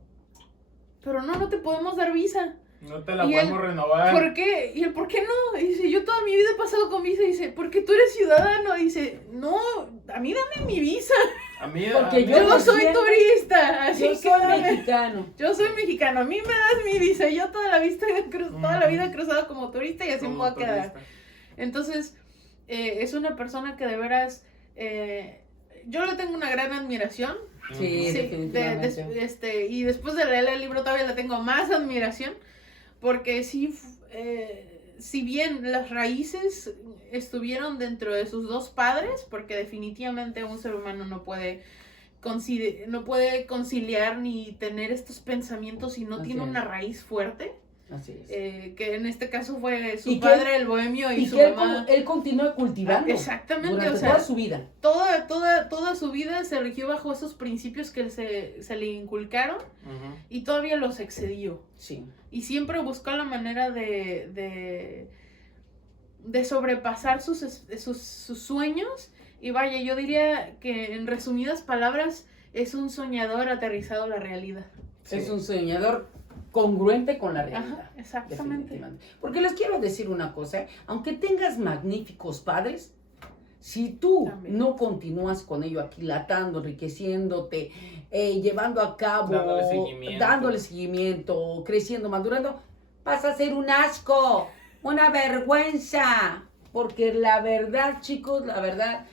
no te podemos dar visa. No te la podemos renovar. ¿Por qué? Y él, ¿por qué no? Y dice, yo toda mi vida he pasado con visa. Y dice, porque tú eres ciudadano. Y dice, no, a mí dame mi visa. Porque yo soy turista. Así yo soy mexicano. Yo soy mexicano. A mí me das mi visa. Yo toda la vida he cruzado como turista y así me voy a quedar. Entonces, es una persona que de veras, yo le tengo una gran admiración. Sí, definitivamente. Y después de leer el libro todavía le tengo más admiración. Porque sí, si bien las raíces estuvieron dentro de sus dos padres, porque definitivamente un ser humano no puede conciliar ni tener estos pensamientos si no tiene una raíz fuerte. Así es. Que en este caso fue su padre, el bohemio, y su mamá. Él continúa cultivando. Exactamente. Durante toda su vida. Toda su vida se rigió bajo esos principios que se le inculcaron y todavía los excedió. Sí. Y siempre buscó la manera de sobrepasar sus sueños. Y vaya, yo diría que en resumidas palabras, es un soñador aterrizado a la realidad. Sí. Es un soñador congruente con la realidad. Ajá, exactamente. Definitivamente. Porque les quiero decir una cosa, aunque tengas magníficos padres, si tú También. no continúas con ello, aquilatando, enriqueciéndote, llevando a cabo, dándole seguimiento, creciendo, madurando, vas a ser un asco, una vergüenza. Porque la verdad, chicos, la verdad,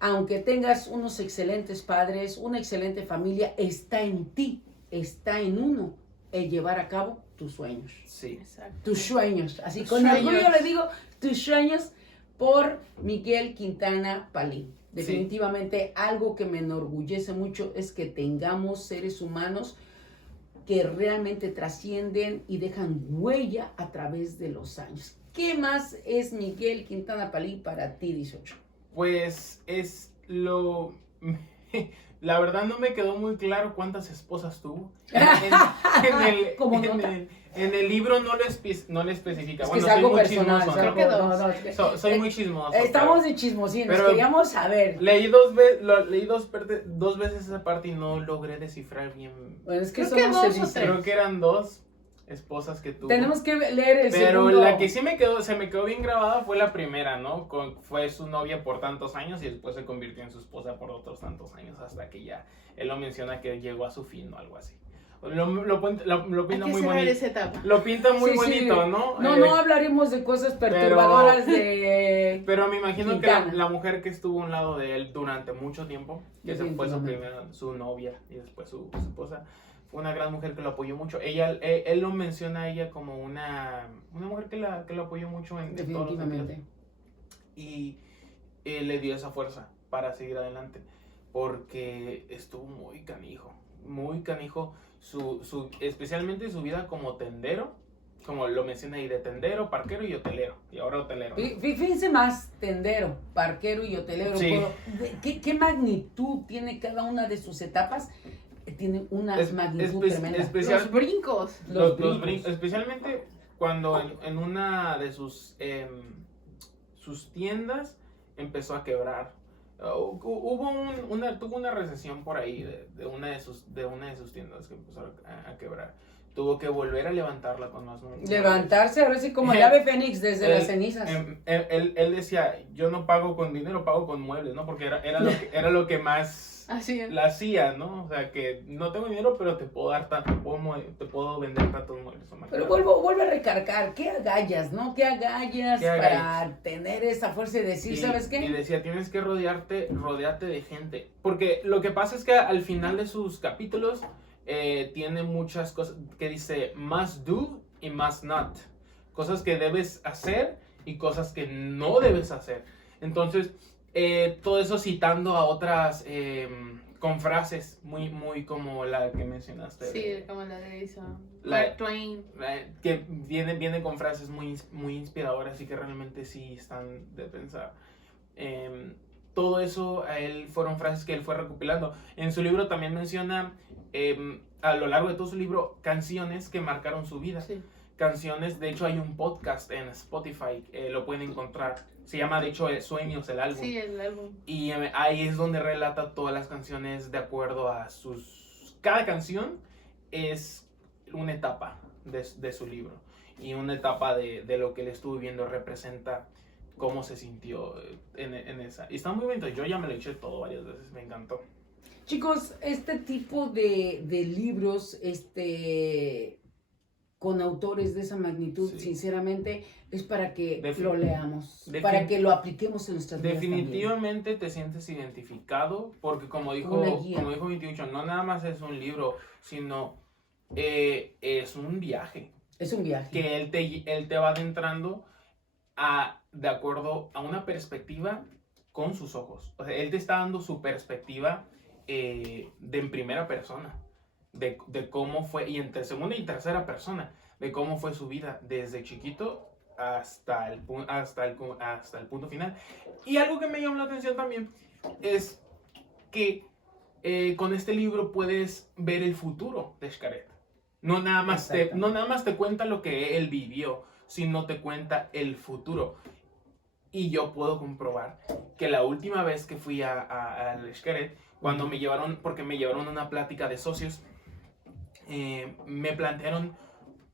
aunque tengas unos excelentes padres, una excelente familia, está en ti, está en uno, el llevar a cabo tus sueños. Sí. Exacto. Tus sueños. Así Tus con sueños. orgullo le digo, tus sueños por Miguel Quintana Palín. Definitivamente algo que me enorgullece mucho es que tengamos seres humanos que realmente trascienden y dejan huella a través de los años. ¿Qué más es Miguel Quintana Palín para ti, 18? Pues es lo... La verdad no me quedó muy claro cuántas esposas tuvo. Como nota. En el libro no lo especifica. Es que Bueno, es algo soy muy personal. chismoso, Creo ¿no? que dos. No, es que- Soy muy chismoso. Estamos de chismosines, pero- queríamos saber. Leí dos veces esa parte y no logré descifrar bien. Bueno, es que Creo eso que no se dos o dice. tres. Creo que eran dos esposas que tuvo. Tenemos que leer el Pero segundo. la que sí se me quedó bien grabada fue la primera, ¿no? Fue su novia por tantos años y después se convirtió en su esposa por otros tantos años hasta que ya él lo menciona que llegó a su fin o algo así. Lo Hay pinta que muy cerrar bonito. esa etapa. Lo pinta muy Sí, sí. bonito, ¿no? No hablaremos de cosas perturbadoras de... Pero me imagino que Quintana. la mujer que estuvo a un lado de él durante mucho tiempo, que esa fue Definitivamente. su novia y después su esposa, fue una gran mujer que lo apoyó mucho. Él lo menciona a ella como una mujer que lo apoyó mucho en todos los Definitivamente. sentidos. Y le dio esa fuerza para seguir adelante, porque estuvo muy canijo, especialmente su vida como tendero, como lo menciona ahí, de tendero, parquero y hotelero, y ahora hotelero, ¿no? Fíjense más, tendero, parquero y hotelero. Sí. ¿Qué magnitud tiene cada una de sus etapas? Tiene una magnitud tremenda. Los brincos. Los Los brincos. especialmente cuando en una de sus tiendas empezó a quebrar. Tuvo una recesión por ahí de una de sus tiendas que empezó a quebrar. Tuvo que volver a levantarla con más mujeres. Levantarse ahora sí como el ave fénix desde las cenizas. Él decía, yo no pago con dinero, pago con muebles, ¿no? Porque era lo que más Así es. la hacía, ¿no? O sea, que no tengo dinero, pero te puedo dar tanto, te puedo vender tantos muebles. Pero vuelvo a recargar, ¿qué agallas, no? ¿Qué agallas ¿Qué para agallas? tener esa fuerza de decir, ¿sabes qué? Y decía, tienes que rodearte de gente. Porque lo que pasa es que al final de sus capítulos tiene muchas cosas que dice must do y must not. Cosas que debes hacer y cosas que no debes hacer. Entonces, todo eso citando a otras con frases muy como la que mencionaste. Sí, como la de eso. La- Mark Twain. Que viene con frases muy inspiradoras y que realmente sí están de pensar. Todo eso a él fueron frases que él fue recopilando. En su libro también menciona a lo largo de todo su libro canciones que marcaron su vida. Sí. Canciones, de hecho hay un podcast en Spotify, lo pueden encontrar. Se llama de hecho Sueños, el álbum. Sí, el álbum. Y ahí es donde relata todas las canciones de acuerdo a cada canción es una etapa de su libro. Y una etapa de lo que él estuvo viviendo representa cómo se sintió en esa. Y está muy bonito. Yo ya me lo eché todo varias veces. Me encantó. Chicos, este tipo de libros, con autores de esa magnitud, Sí. sinceramente, es para que Defin- lo leamos, defin- para que lo apliquemos en nuestras vidas también. Definitivamente te sientes identificado porque como dijo Una guía. 28, no nada más es un libro, sino es un viaje Es un viaje. que él te va adentrando de acuerdo a una perspectiva con sus ojos. O sea, él te está dando su perspectiva de en primera persona, de cómo fue, y entre segunda y tercera persona, de cómo fue su vida desde chiquito hasta el punto final. Y algo que me llamó la atención también es que con este libro puedes ver el futuro de Xcaret. No nada más te cuenta lo que él vivió, sino te cuenta el futuro. Y yo puedo comprobar que la última vez que fui al Xcaret, cuando me llevaron, porque me llevaron a una plática de socios, me plantearon,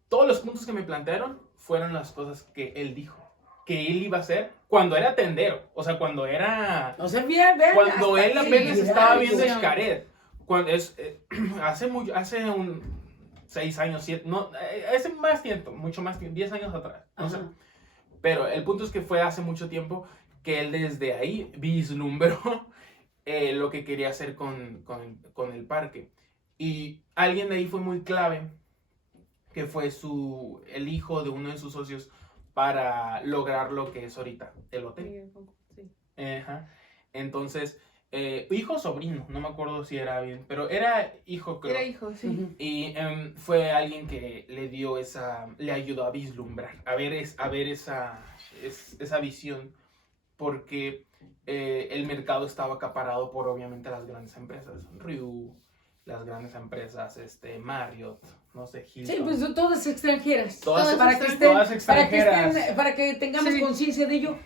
todos los puntos que me plantearon fueron las cosas que él dijo, que él iba a hacer cuando era tendero, o sea, cuando era... O sea, vean, Cuando él apenas estaba viendo visión. Xcaret, cuando hace un 6 años, 7, no, hace más tiempo, mucho más tiempo, 10 años atrás, no sé. Ajá. Pero el punto es que fue hace mucho tiempo que él desde ahí vislumbró lo que quería hacer con el parque. Y alguien de ahí fue muy clave, que fue el hijo de uno de sus socios para lograr lo que es ahorita el hotel. Sí. Ajá. Entonces, hijo o sobrino, no me acuerdo si era bien, pero era hijo, creo. Era hijo, sí. Ujú. Y fue alguien que le ayudó a vislumbrar, a ver esa visión, porque el mercado estaba acaparado por obviamente las grandes empresas, Ryu, las grandes empresas, Marriott, no sé, Hilton. Sí, pues todas extranjeras. Todas para que estén, todas extranjeras. para que tengamos Sí. conciencia de ello.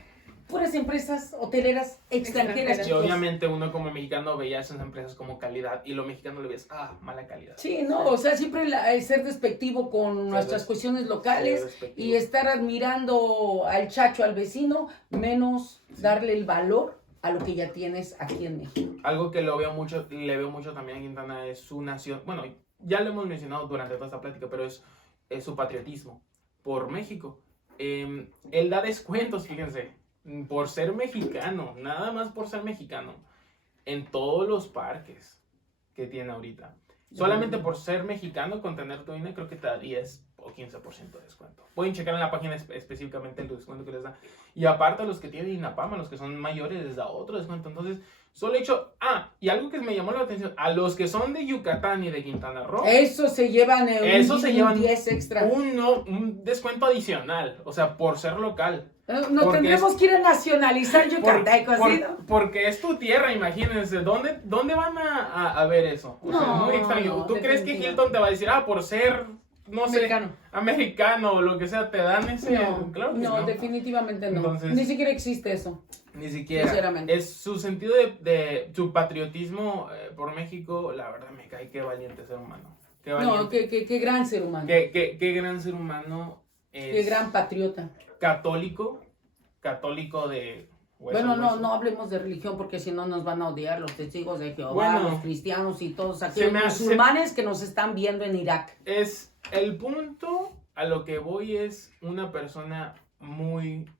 Puras empresas hoteleras extranjeras. Extranjeras. Y chicos. obviamente uno como mexicano veía esas empresas como calidad y lo mexicano le ves, mala calidad. Sí, no, o sea, siempre ser despectivo con nuestras cuestiones locales despectivo. y estar admirando al chacho, al vecino, menos darle el valor a lo que ya tienes aquí en México. Algo que le veo mucho también a Quintana es su nación, bueno, ya lo hemos mencionado durante toda esta plática, pero es su patriotismo por México. Él da descuentos, fíjense, por ser mexicano, nada más por ser mexicano, en todos los parques que tiene ahorita. Solamente por ser mexicano, con tener tu INE, creo que te da 10 o 15% de descuento. Pueden checar en la página específicamente el descuento que les da. Y aparte, los que tienen INAPAM, a los que son mayores, les da otro descuento. Entonces, solo he hecho... y algo que me llamó la atención, a los que son de Yucatán y de Quintana Roo, Eso se llevan un 10 extra. un descuento adicional, o sea, por ser local. Nos porque tendremos que ir a nacionalizar Yucateco, ¿sí? ¿No? Porque es tu tierra, imagínense. ¿Dónde van a ver eso? O sea, No, muy extraño. no, ¿Tú crees que definitivamente. Hilton te va a decir, por ser, no sé, Americano. americano o lo que sea, te dan ese? No, Claro que no, no. definitivamente no. Entonces- Ni siquiera existe eso. Ni siquiera. Sinceramente. Es su sentido de su patriotismo por México, la verdad me cae, qué valiente ser humano. Qué No, valiente. qué gran ser humano. Qué gran ser humano es. Qué gran patriota. Católico de hueso Bueno, a hueso. no hablemos de religión porque si no nos van a odiar los testigos de Jehová, Bueno, los cristianos y todos se aquellos me hace- musulmanes que nos están viendo en Irak. Es el punto a lo que voy es una persona muy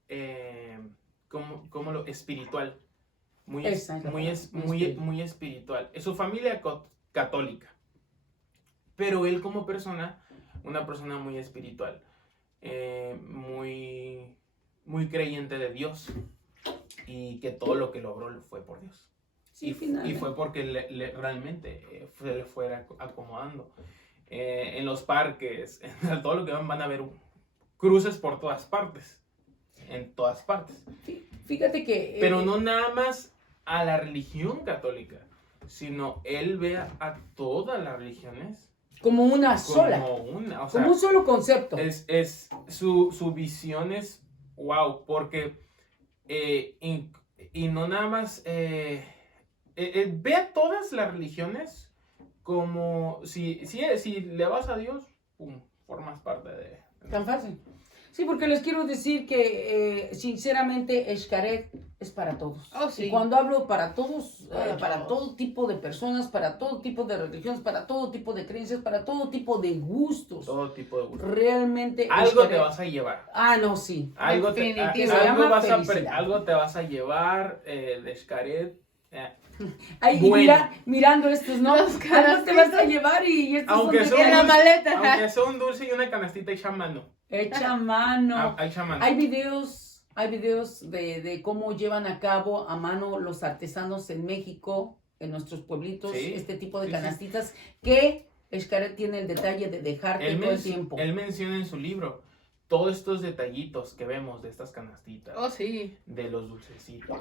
como lo espiritual, muy Esa es la palabra, muy espiritual. muy espiritual. Es su familia católica, pero él como persona, una persona muy espiritual, muy creyente de Dios y que todo lo que logró fue por Dios. Sí, Y finalmente. fue porque realmente se le fuera acomodando. En los parques, en todo lo que van a ver cruces por todas partes. En todas partes. Fíjate que... Pero no nada más a la religión católica, sino él ve a todas las religiones como una como sola. una. O sea, Como un solo concepto. su visión es wow, porque y no nada más ve a todas las religiones como si le vas a Dios, pum, formas parte de... Tan fácil. Sí, porque les quiero decir que sinceramente Xcaret es para todos. Oh, sí. Y cuando hablo para todos, Para todos. todo tipo de personas, para todo tipo de religiones, para todo tipo de creencias, para todo tipo de gustos. Todo tipo de gustos. Realmente Algo Xcaret- te vas a llevar. no, sí. Algo Definitivo. Se llama felicidad. algo te vas a llevar de Xcaret. Ahí Bueno. mirando estos, ¿no? Los Algo te vas a canastitos. llevar y estos Aunque son sea de En la un maleta. Aunque sea un dulce y una canastita hecha a mano. hecha a mano. Hecha a mano. Hay videos de cómo llevan a cabo a mano los artesanos en México, en nuestros pueblitos, Sí, este tipo de sí, canastitas que Xcaret tiene el detalle de dejarte todo el tiempo. Él menciona en su libro todos estos detallitos que vemos de estas canastitas, Oh, sí. de los dulcecitos,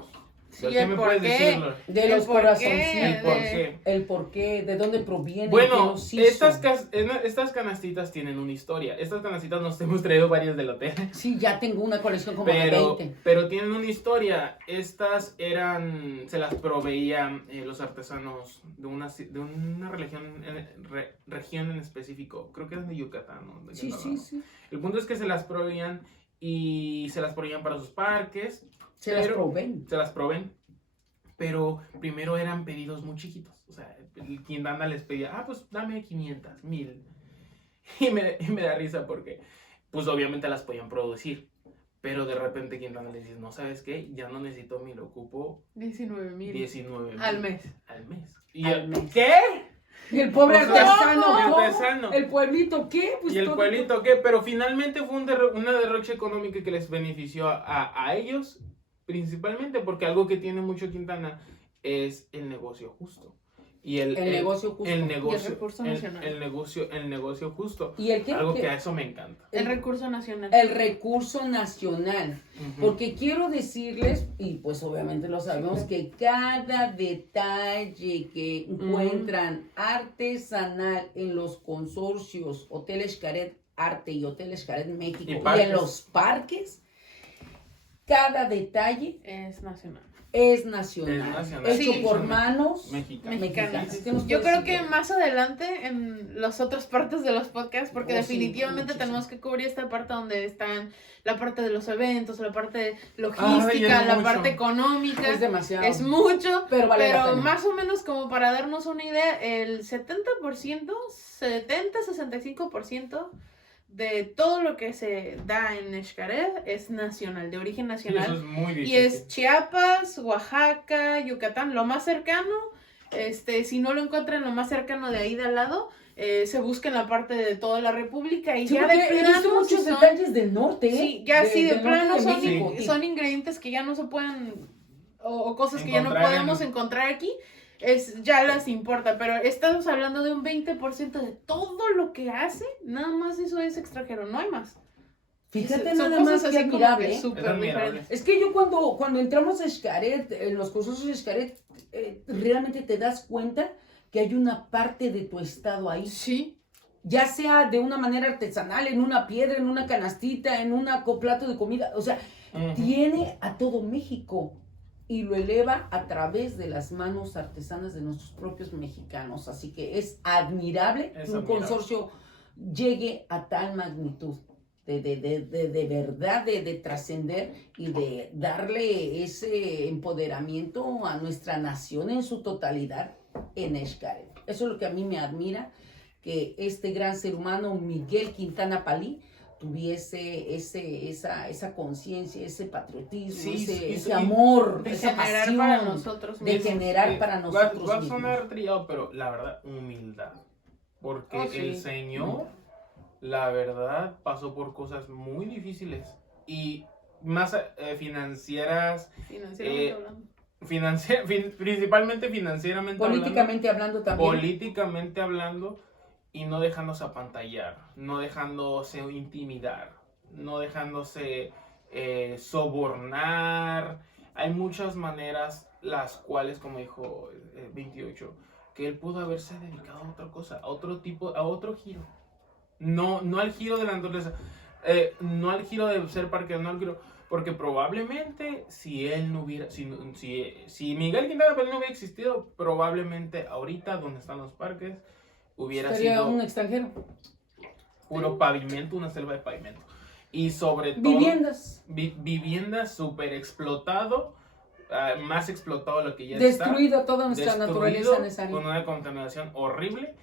Sí, ¿Qué el me por puedes qué. decirlo? De El los por qué, corazoncitos. El por qué. El por qué, de dónde proviene. quién Bueno, los hizo. estas canastitas tienen una historia. Estas canastitas nos hemos traído varias del hotel. Sí, ya tengo una colección como de Pero, 20. pero tienen una historia. Estas se las proveían los artesanos de una región en específico. Creo que eran de Yucatán, ¿no? De Sí, Quintana sí, Roo. sí. El punto es que se las proveían y se las proveían para sus parques. Se las pero- proveen. Se las proveen. Pero primero eran pedidos muy chiquitos. O sea, el Quintana les pedía, pues dame 500, 1000. Y me da risa porque, pues obviamente las podían producir. Pero de repente Quintana les dice, no, ¿sabes qué? Ya no necesito 1000, ocupo 19,000 19,000. al mes. Al mes. Y Al yo, mes. ¿qué? Y el pobre O sea, artesano. el ¿cómo? artesano. El pueblito, ¿qué? Pues ¿Y el todo- pueblito qué? Pero finalmente fue una derroche económica que les benefició a ellos, principalmente porque algo que tiene mucho Quintana es el negocio justo. Y el negocio justo. El negocio, Y el recurso nacional. el negocio justo. ¿Y el qué? Algo ¿Qué? que a eso me encanta. El recurso nacional. El recurso nacional. Ujú. Porque quiero decirles, y pues obviamente lo sabemos, Sí, que cada detalle que encuentran artesanal en los consorcios Hotel Xcaret Arte y Hotel Xcaret México Y y parques. en los parques, cada detalle Es nacional. es nacional. Es nacional. Hecho Sí. por manos Mexicano. Mexicanas. ¿Qué nos Yo puedes creo que decir? más adelante en las otras partes de los podcasts, porque Oh, sí, definitivamente muchísimo. tenemos que cubrir esta parte donde están la parte de los eventos, la parte Ay, logística, es la mucho. parte económica. Es demasiado. Es mucho, pero vale la pero pena. más o menos como para darnos una idea, el 70%, 70-65% de todo lo que se da en Xcaret es nacional, de origen Sí, nacional. eso es muy Y difícil. es Chiapas, Oaxaca, Yucatán, lo más cercano. Si no lo encuentran lo más cercano de ahí de al lado, se busca en la parte de toda la República y Sí, ya porque de he visto plano muchos si son, detalles del norte, ¿eh? sí, ya sí de del norte plano de son, México, sí. son ingredientes que ya no se pueden o cosas que ya no Encontrar podemos encontrar aquí. Ya les importa, pero estamos hablando de un 20% de todo lo que hace, nada más eso es extranjero, no hay más. Fíjate Son nada cosas más que así como admirable, que ¿eh? súper Es admirable. diferentes. Es que yo cuando entramos a Xcaret, en los cursos de Xcaret, realmente te das cuenta que hay una parte de tu estado ahí. Sí, Ya sea de una manera artesanal, en una piedra, en una canastita, en un plato de comida. O sea, Ujú. tiene a todo México y lo eleva a través de las manos artesanas de nuestros propios mexicanos. Así que es admirable Es que un admirable. consorcio llegue a tal magnitud. De verdad, de trascender y de darle ese empoderamiento a nuestra nación en su totalidad en Xcaret. Eso es lo que a mí me admira, que este gran ser humano, Miguel Quintana Palí, tuviese esa conciencia, ese patriotismo, Sí, sí, ese sí. amor, de esa generar pasión. para nosotros de mismos. generar para nosotros Va a mismos. sonar trillado, pero la verdad, humildad. Porque Oh, sí. el Señor, la verdad, pasó por cosas muy difíciles. Y más financieras, Financieramente hablando. principalmente financieramente Políticamente hablando también. políticamente hablando, y no dejándose apantallar, no dejándose intimidar, no dejándose sobornar. Hay muchas maneras las cuales, como dijo 28, que él pudo haberse dedicado a otra cosa, a otro tipo, a otro giro. No al giro de la naturaleza, no al giro de ser parquero, no al giro, porque probablemente si él no hubiera, si Miguel Quintana Palí no hubiera existido, probablemente ahorita donde están los parques hubiera Sería sido un extranjero. puro pavimento, una selva de pavimento. Y sobre todo Viviendas. viviendas súper explotado, más explotado de lo que ya Destruido toda nuestra está, naturaleza en esa con área. una contaminación horrible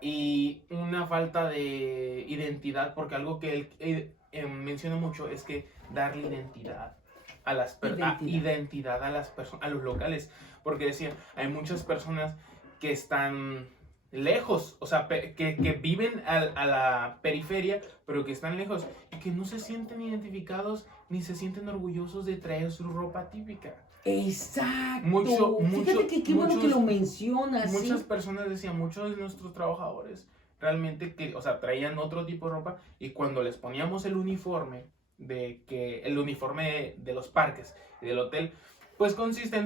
y una falta de identidad, porque algo que él menciona mucho es que darle identidad a las identidad a las personas, a los locales, porque decía, hay muchas personas que están lejos, o sea, que viven a la periferia, pero que están lejos y que no se sienten identificados ni se sienten orgullosos de traer su ropa típica. Exacto. Fíjate que qué bueno que lo mencionas. Muchas ¿sí? personas decían, muchos de nuestros trabajadores realmente que, o sea, traían otro tipo de ropa y cuando les poníamos el uniforme de los parques y del hotel, pues consiste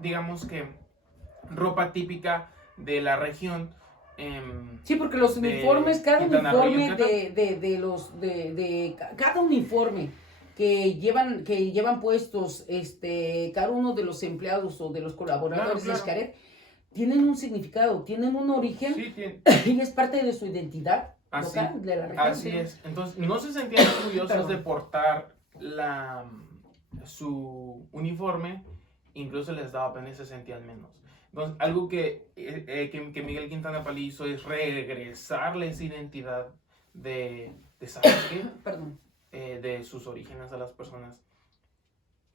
digamos que, ropa típica de la región. Sí, porque los uniformes, cada Quintana Roo, uniforme Yucatán. cada uniforme que llevan puestos cada uno de los empleados o de los colaboradores Claro. de Xcaret, tienen un significado, tienen un origen Sí, y es parte de su identidad local de la región. Así es. Entonces, no se sentían orgullosos Perdón. de portar su uniforme, incluso les daba pena y se sentían menos. Entonces, algo que Miguel Quintana Palí hizo es regresarle esa identidad de ¿sabes qué? Perdón. De sus orígenes a las personas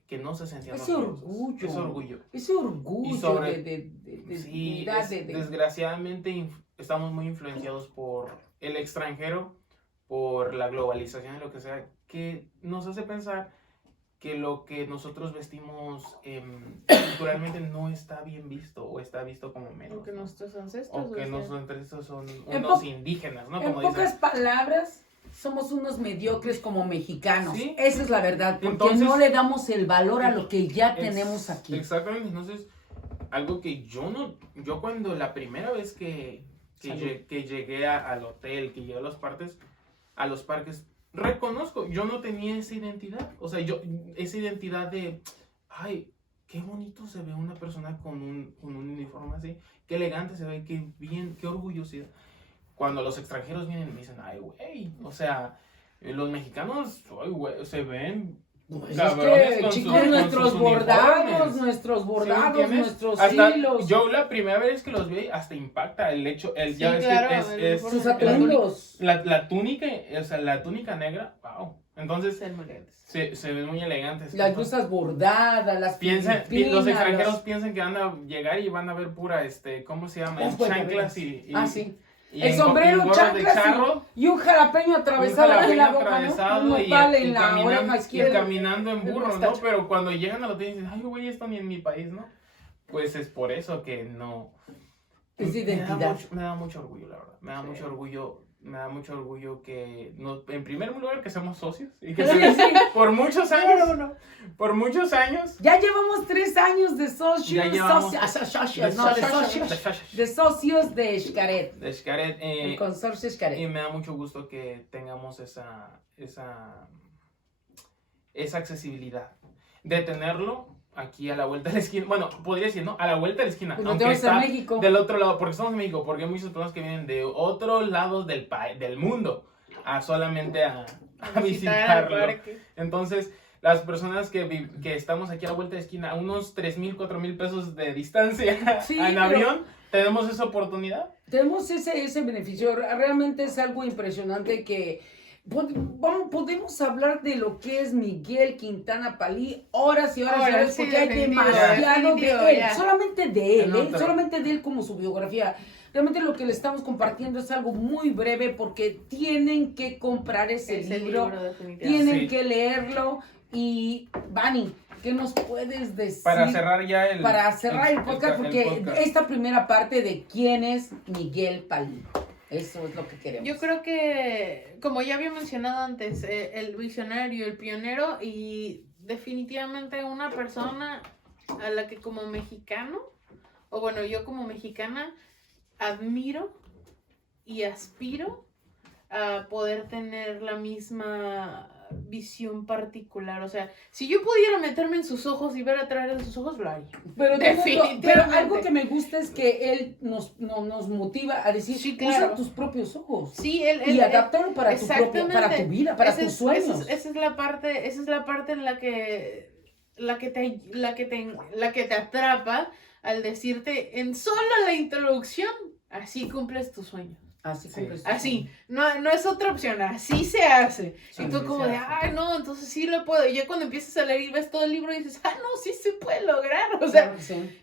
que no se sentían Ese orgullosos. orgullo. Ese orgullo. Ese orgullo Y sobre- de Sí, dignidad, desgraciadamente estamos muy influenciados por el extranjero, por la globalización y lo que sea, que nos hace pensar que lo que nosotros vestimos culturalmente no está bien visto o está visto como menos. O que ¿no? nuestros ancestros. O que o sea, nuestros ancestros son En unos po- indígenas, ¿no? En Como pocas dicen. palabras, somos unos mediocres como mexicanos. Sí. Esa es la verdad, porque Entonces, no le damos el valor a lo que ya tenemos aquí. Exactamente, entonces, algo que yo cuando la primera vez que llegué al hotel, que llegué a los parques, reconozco, yo no tenía esa identidad, o sea, esa identidad de, ay, qué bonito se ve una persona con un uniforme así, qué elegante se ve, qué bien, qué orgullosidad. Cuando los extranjeros vienen y me dicen, ay, güey, o sea, los mexicanos, ay, güey, se ven Pues es cabrones que, con chicos, sus nuestros uniformes. ¿Sí me entiendes? nuestros Hasta hilos, yo la primera vez que los vi hasta impacta el hecho, Sí, ya ves claro, que el es sus uniforme. atuendos. la túnica, o sea, la túnica negra, wow. Entonces Ser muy grandes. se ven muy elegantes. Las Entonces, blusas bordadas, las los extranjeros las- piensan que van a llegar y van a ver pura, ¿cómo se llama? Pues, bueno, Chanclas sí. y El en sombrero, gorros de chanclas charro. y un jalapeño atravesado Un en la jalapeño boca, ¿no? atravesado Un nopal en la oreja y izquierda. caminando en el burro, ¿no? mostacho. Pero cuando llegan a la hotel dicen, ay, güey, esto ni en mi país, ¿no? Pues es por eso que no. Es identidad. Me da mucho orgullo, la verdad. Me da mucho orgullo que, en primer lugar, que somos socios y que por muchos años, por muchos años, Ya llevamos 3 años de socios, Ya llevamos- de socios de Xcaret, de Xcaret, el consorcio y Xcaret. me da mucho gusto que tengamos esa accesibilidad de tenerlo aquí a la vuelta de la esquina. Bueno, podría decir, ¿no? A la vuelta de la esquina. Pues lo Aunque tenemos en está México. del otro lado, porque estamos en México, porque hay muchas personas que vienen de otros lados del mundo a solamente a Visitar el visitarlo. parque. Entonces, las personas que estamos aquí a la vuelta de la esquina, a unos 3,000, 4,000 pesos de distancia Sí, en pero- avión, tenemos esa oportunidad. Tenemos ese beneficio. Realmente es algo impresionante que podemos hablar de lo que es Miguel Quintana Palí horas y horas, y horas, Sí, porque hay definitivo, demasiado definitivo, de él, ya. solamente de él, No, pero- solamente de él como su biografía. Realmente lo que le estamos compartiendo es algo muy breve porque tienen que comprar ese libro, definitivamente. tienen Sí. que leerlo. Y Vani, ¿qué nos puedes decir Para cerrar ya el podcast? Porque podcast. esta primera parte de quién es Miguel Palí, eso es lo que queremos. Yo creo que, como ya había mencionado antes, el visionario, el pionero y definitivamente una persona a la que como mexicano, o bueno, yo como mexicana, admiro y aspiro a poder tener la misma visión particular. O sea, si yo pudiera meterme en sus ojos y ver a través de sus ojos, lo haría. Pero, Definitivamente. pero algo que me gusta es que él nos motiva a decir, Sí, claro. usa tus propios ojos. Sí, Y adáptalo para tu exactamente. para tu vida, para Esa tus es- sueños. Esa es la parte en la que te atrapa al decirte en solo la introducción, así cumples tus sueños. Así Sí. cumples tus Así, no es otra opción, así se hace. Sí, y tú así como se de, hace. ay no, entonces sí lo puedo. Y ya cuando empiezas a leer y ves todo el libro dices, no, sí se puede lograr. O sueños. sea, Claro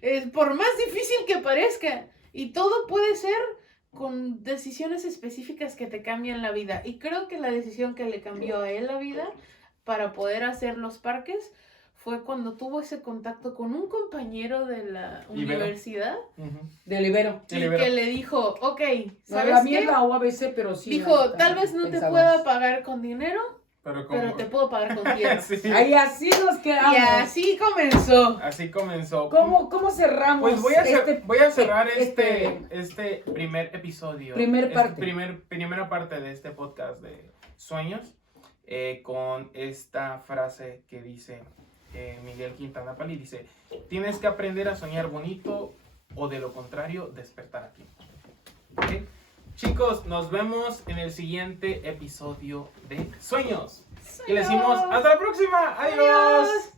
que sí. por más difícil que parezca. Y todo puede ser con decisiones específicas que te cambian la vida. Y creo que la decisión que le cambió a él la vida para poder hacer los parques fue cuando tuvo ese contacto con un compañero de la Ibero. universidad Ujú. Del Ibero. El y Ibero. que le dijo, ok, No, ¿sabes la qué? mía es la UABC, pero sí. Dijo, tal vez no te pensamos. pueda pagar con dinero, Pero como... pero te puedo pagar con tierra. Sí, Ahí así nos quedamos. Y así comenzó. así comenzó. ¿Cómo cerramos? Pues voy a cerrar este- este primer episodio. Primera parte. De este podcast de sueños con esta frase que dice Miguel Quintana Pali. Dice, tienes que aprender a soñar bonito o de lo contrario despertar aquí. ¿Ok? Chicos, nos vemos en el siguiente episodio de Sueños. Y le decimos hasta la próxima. Adiós.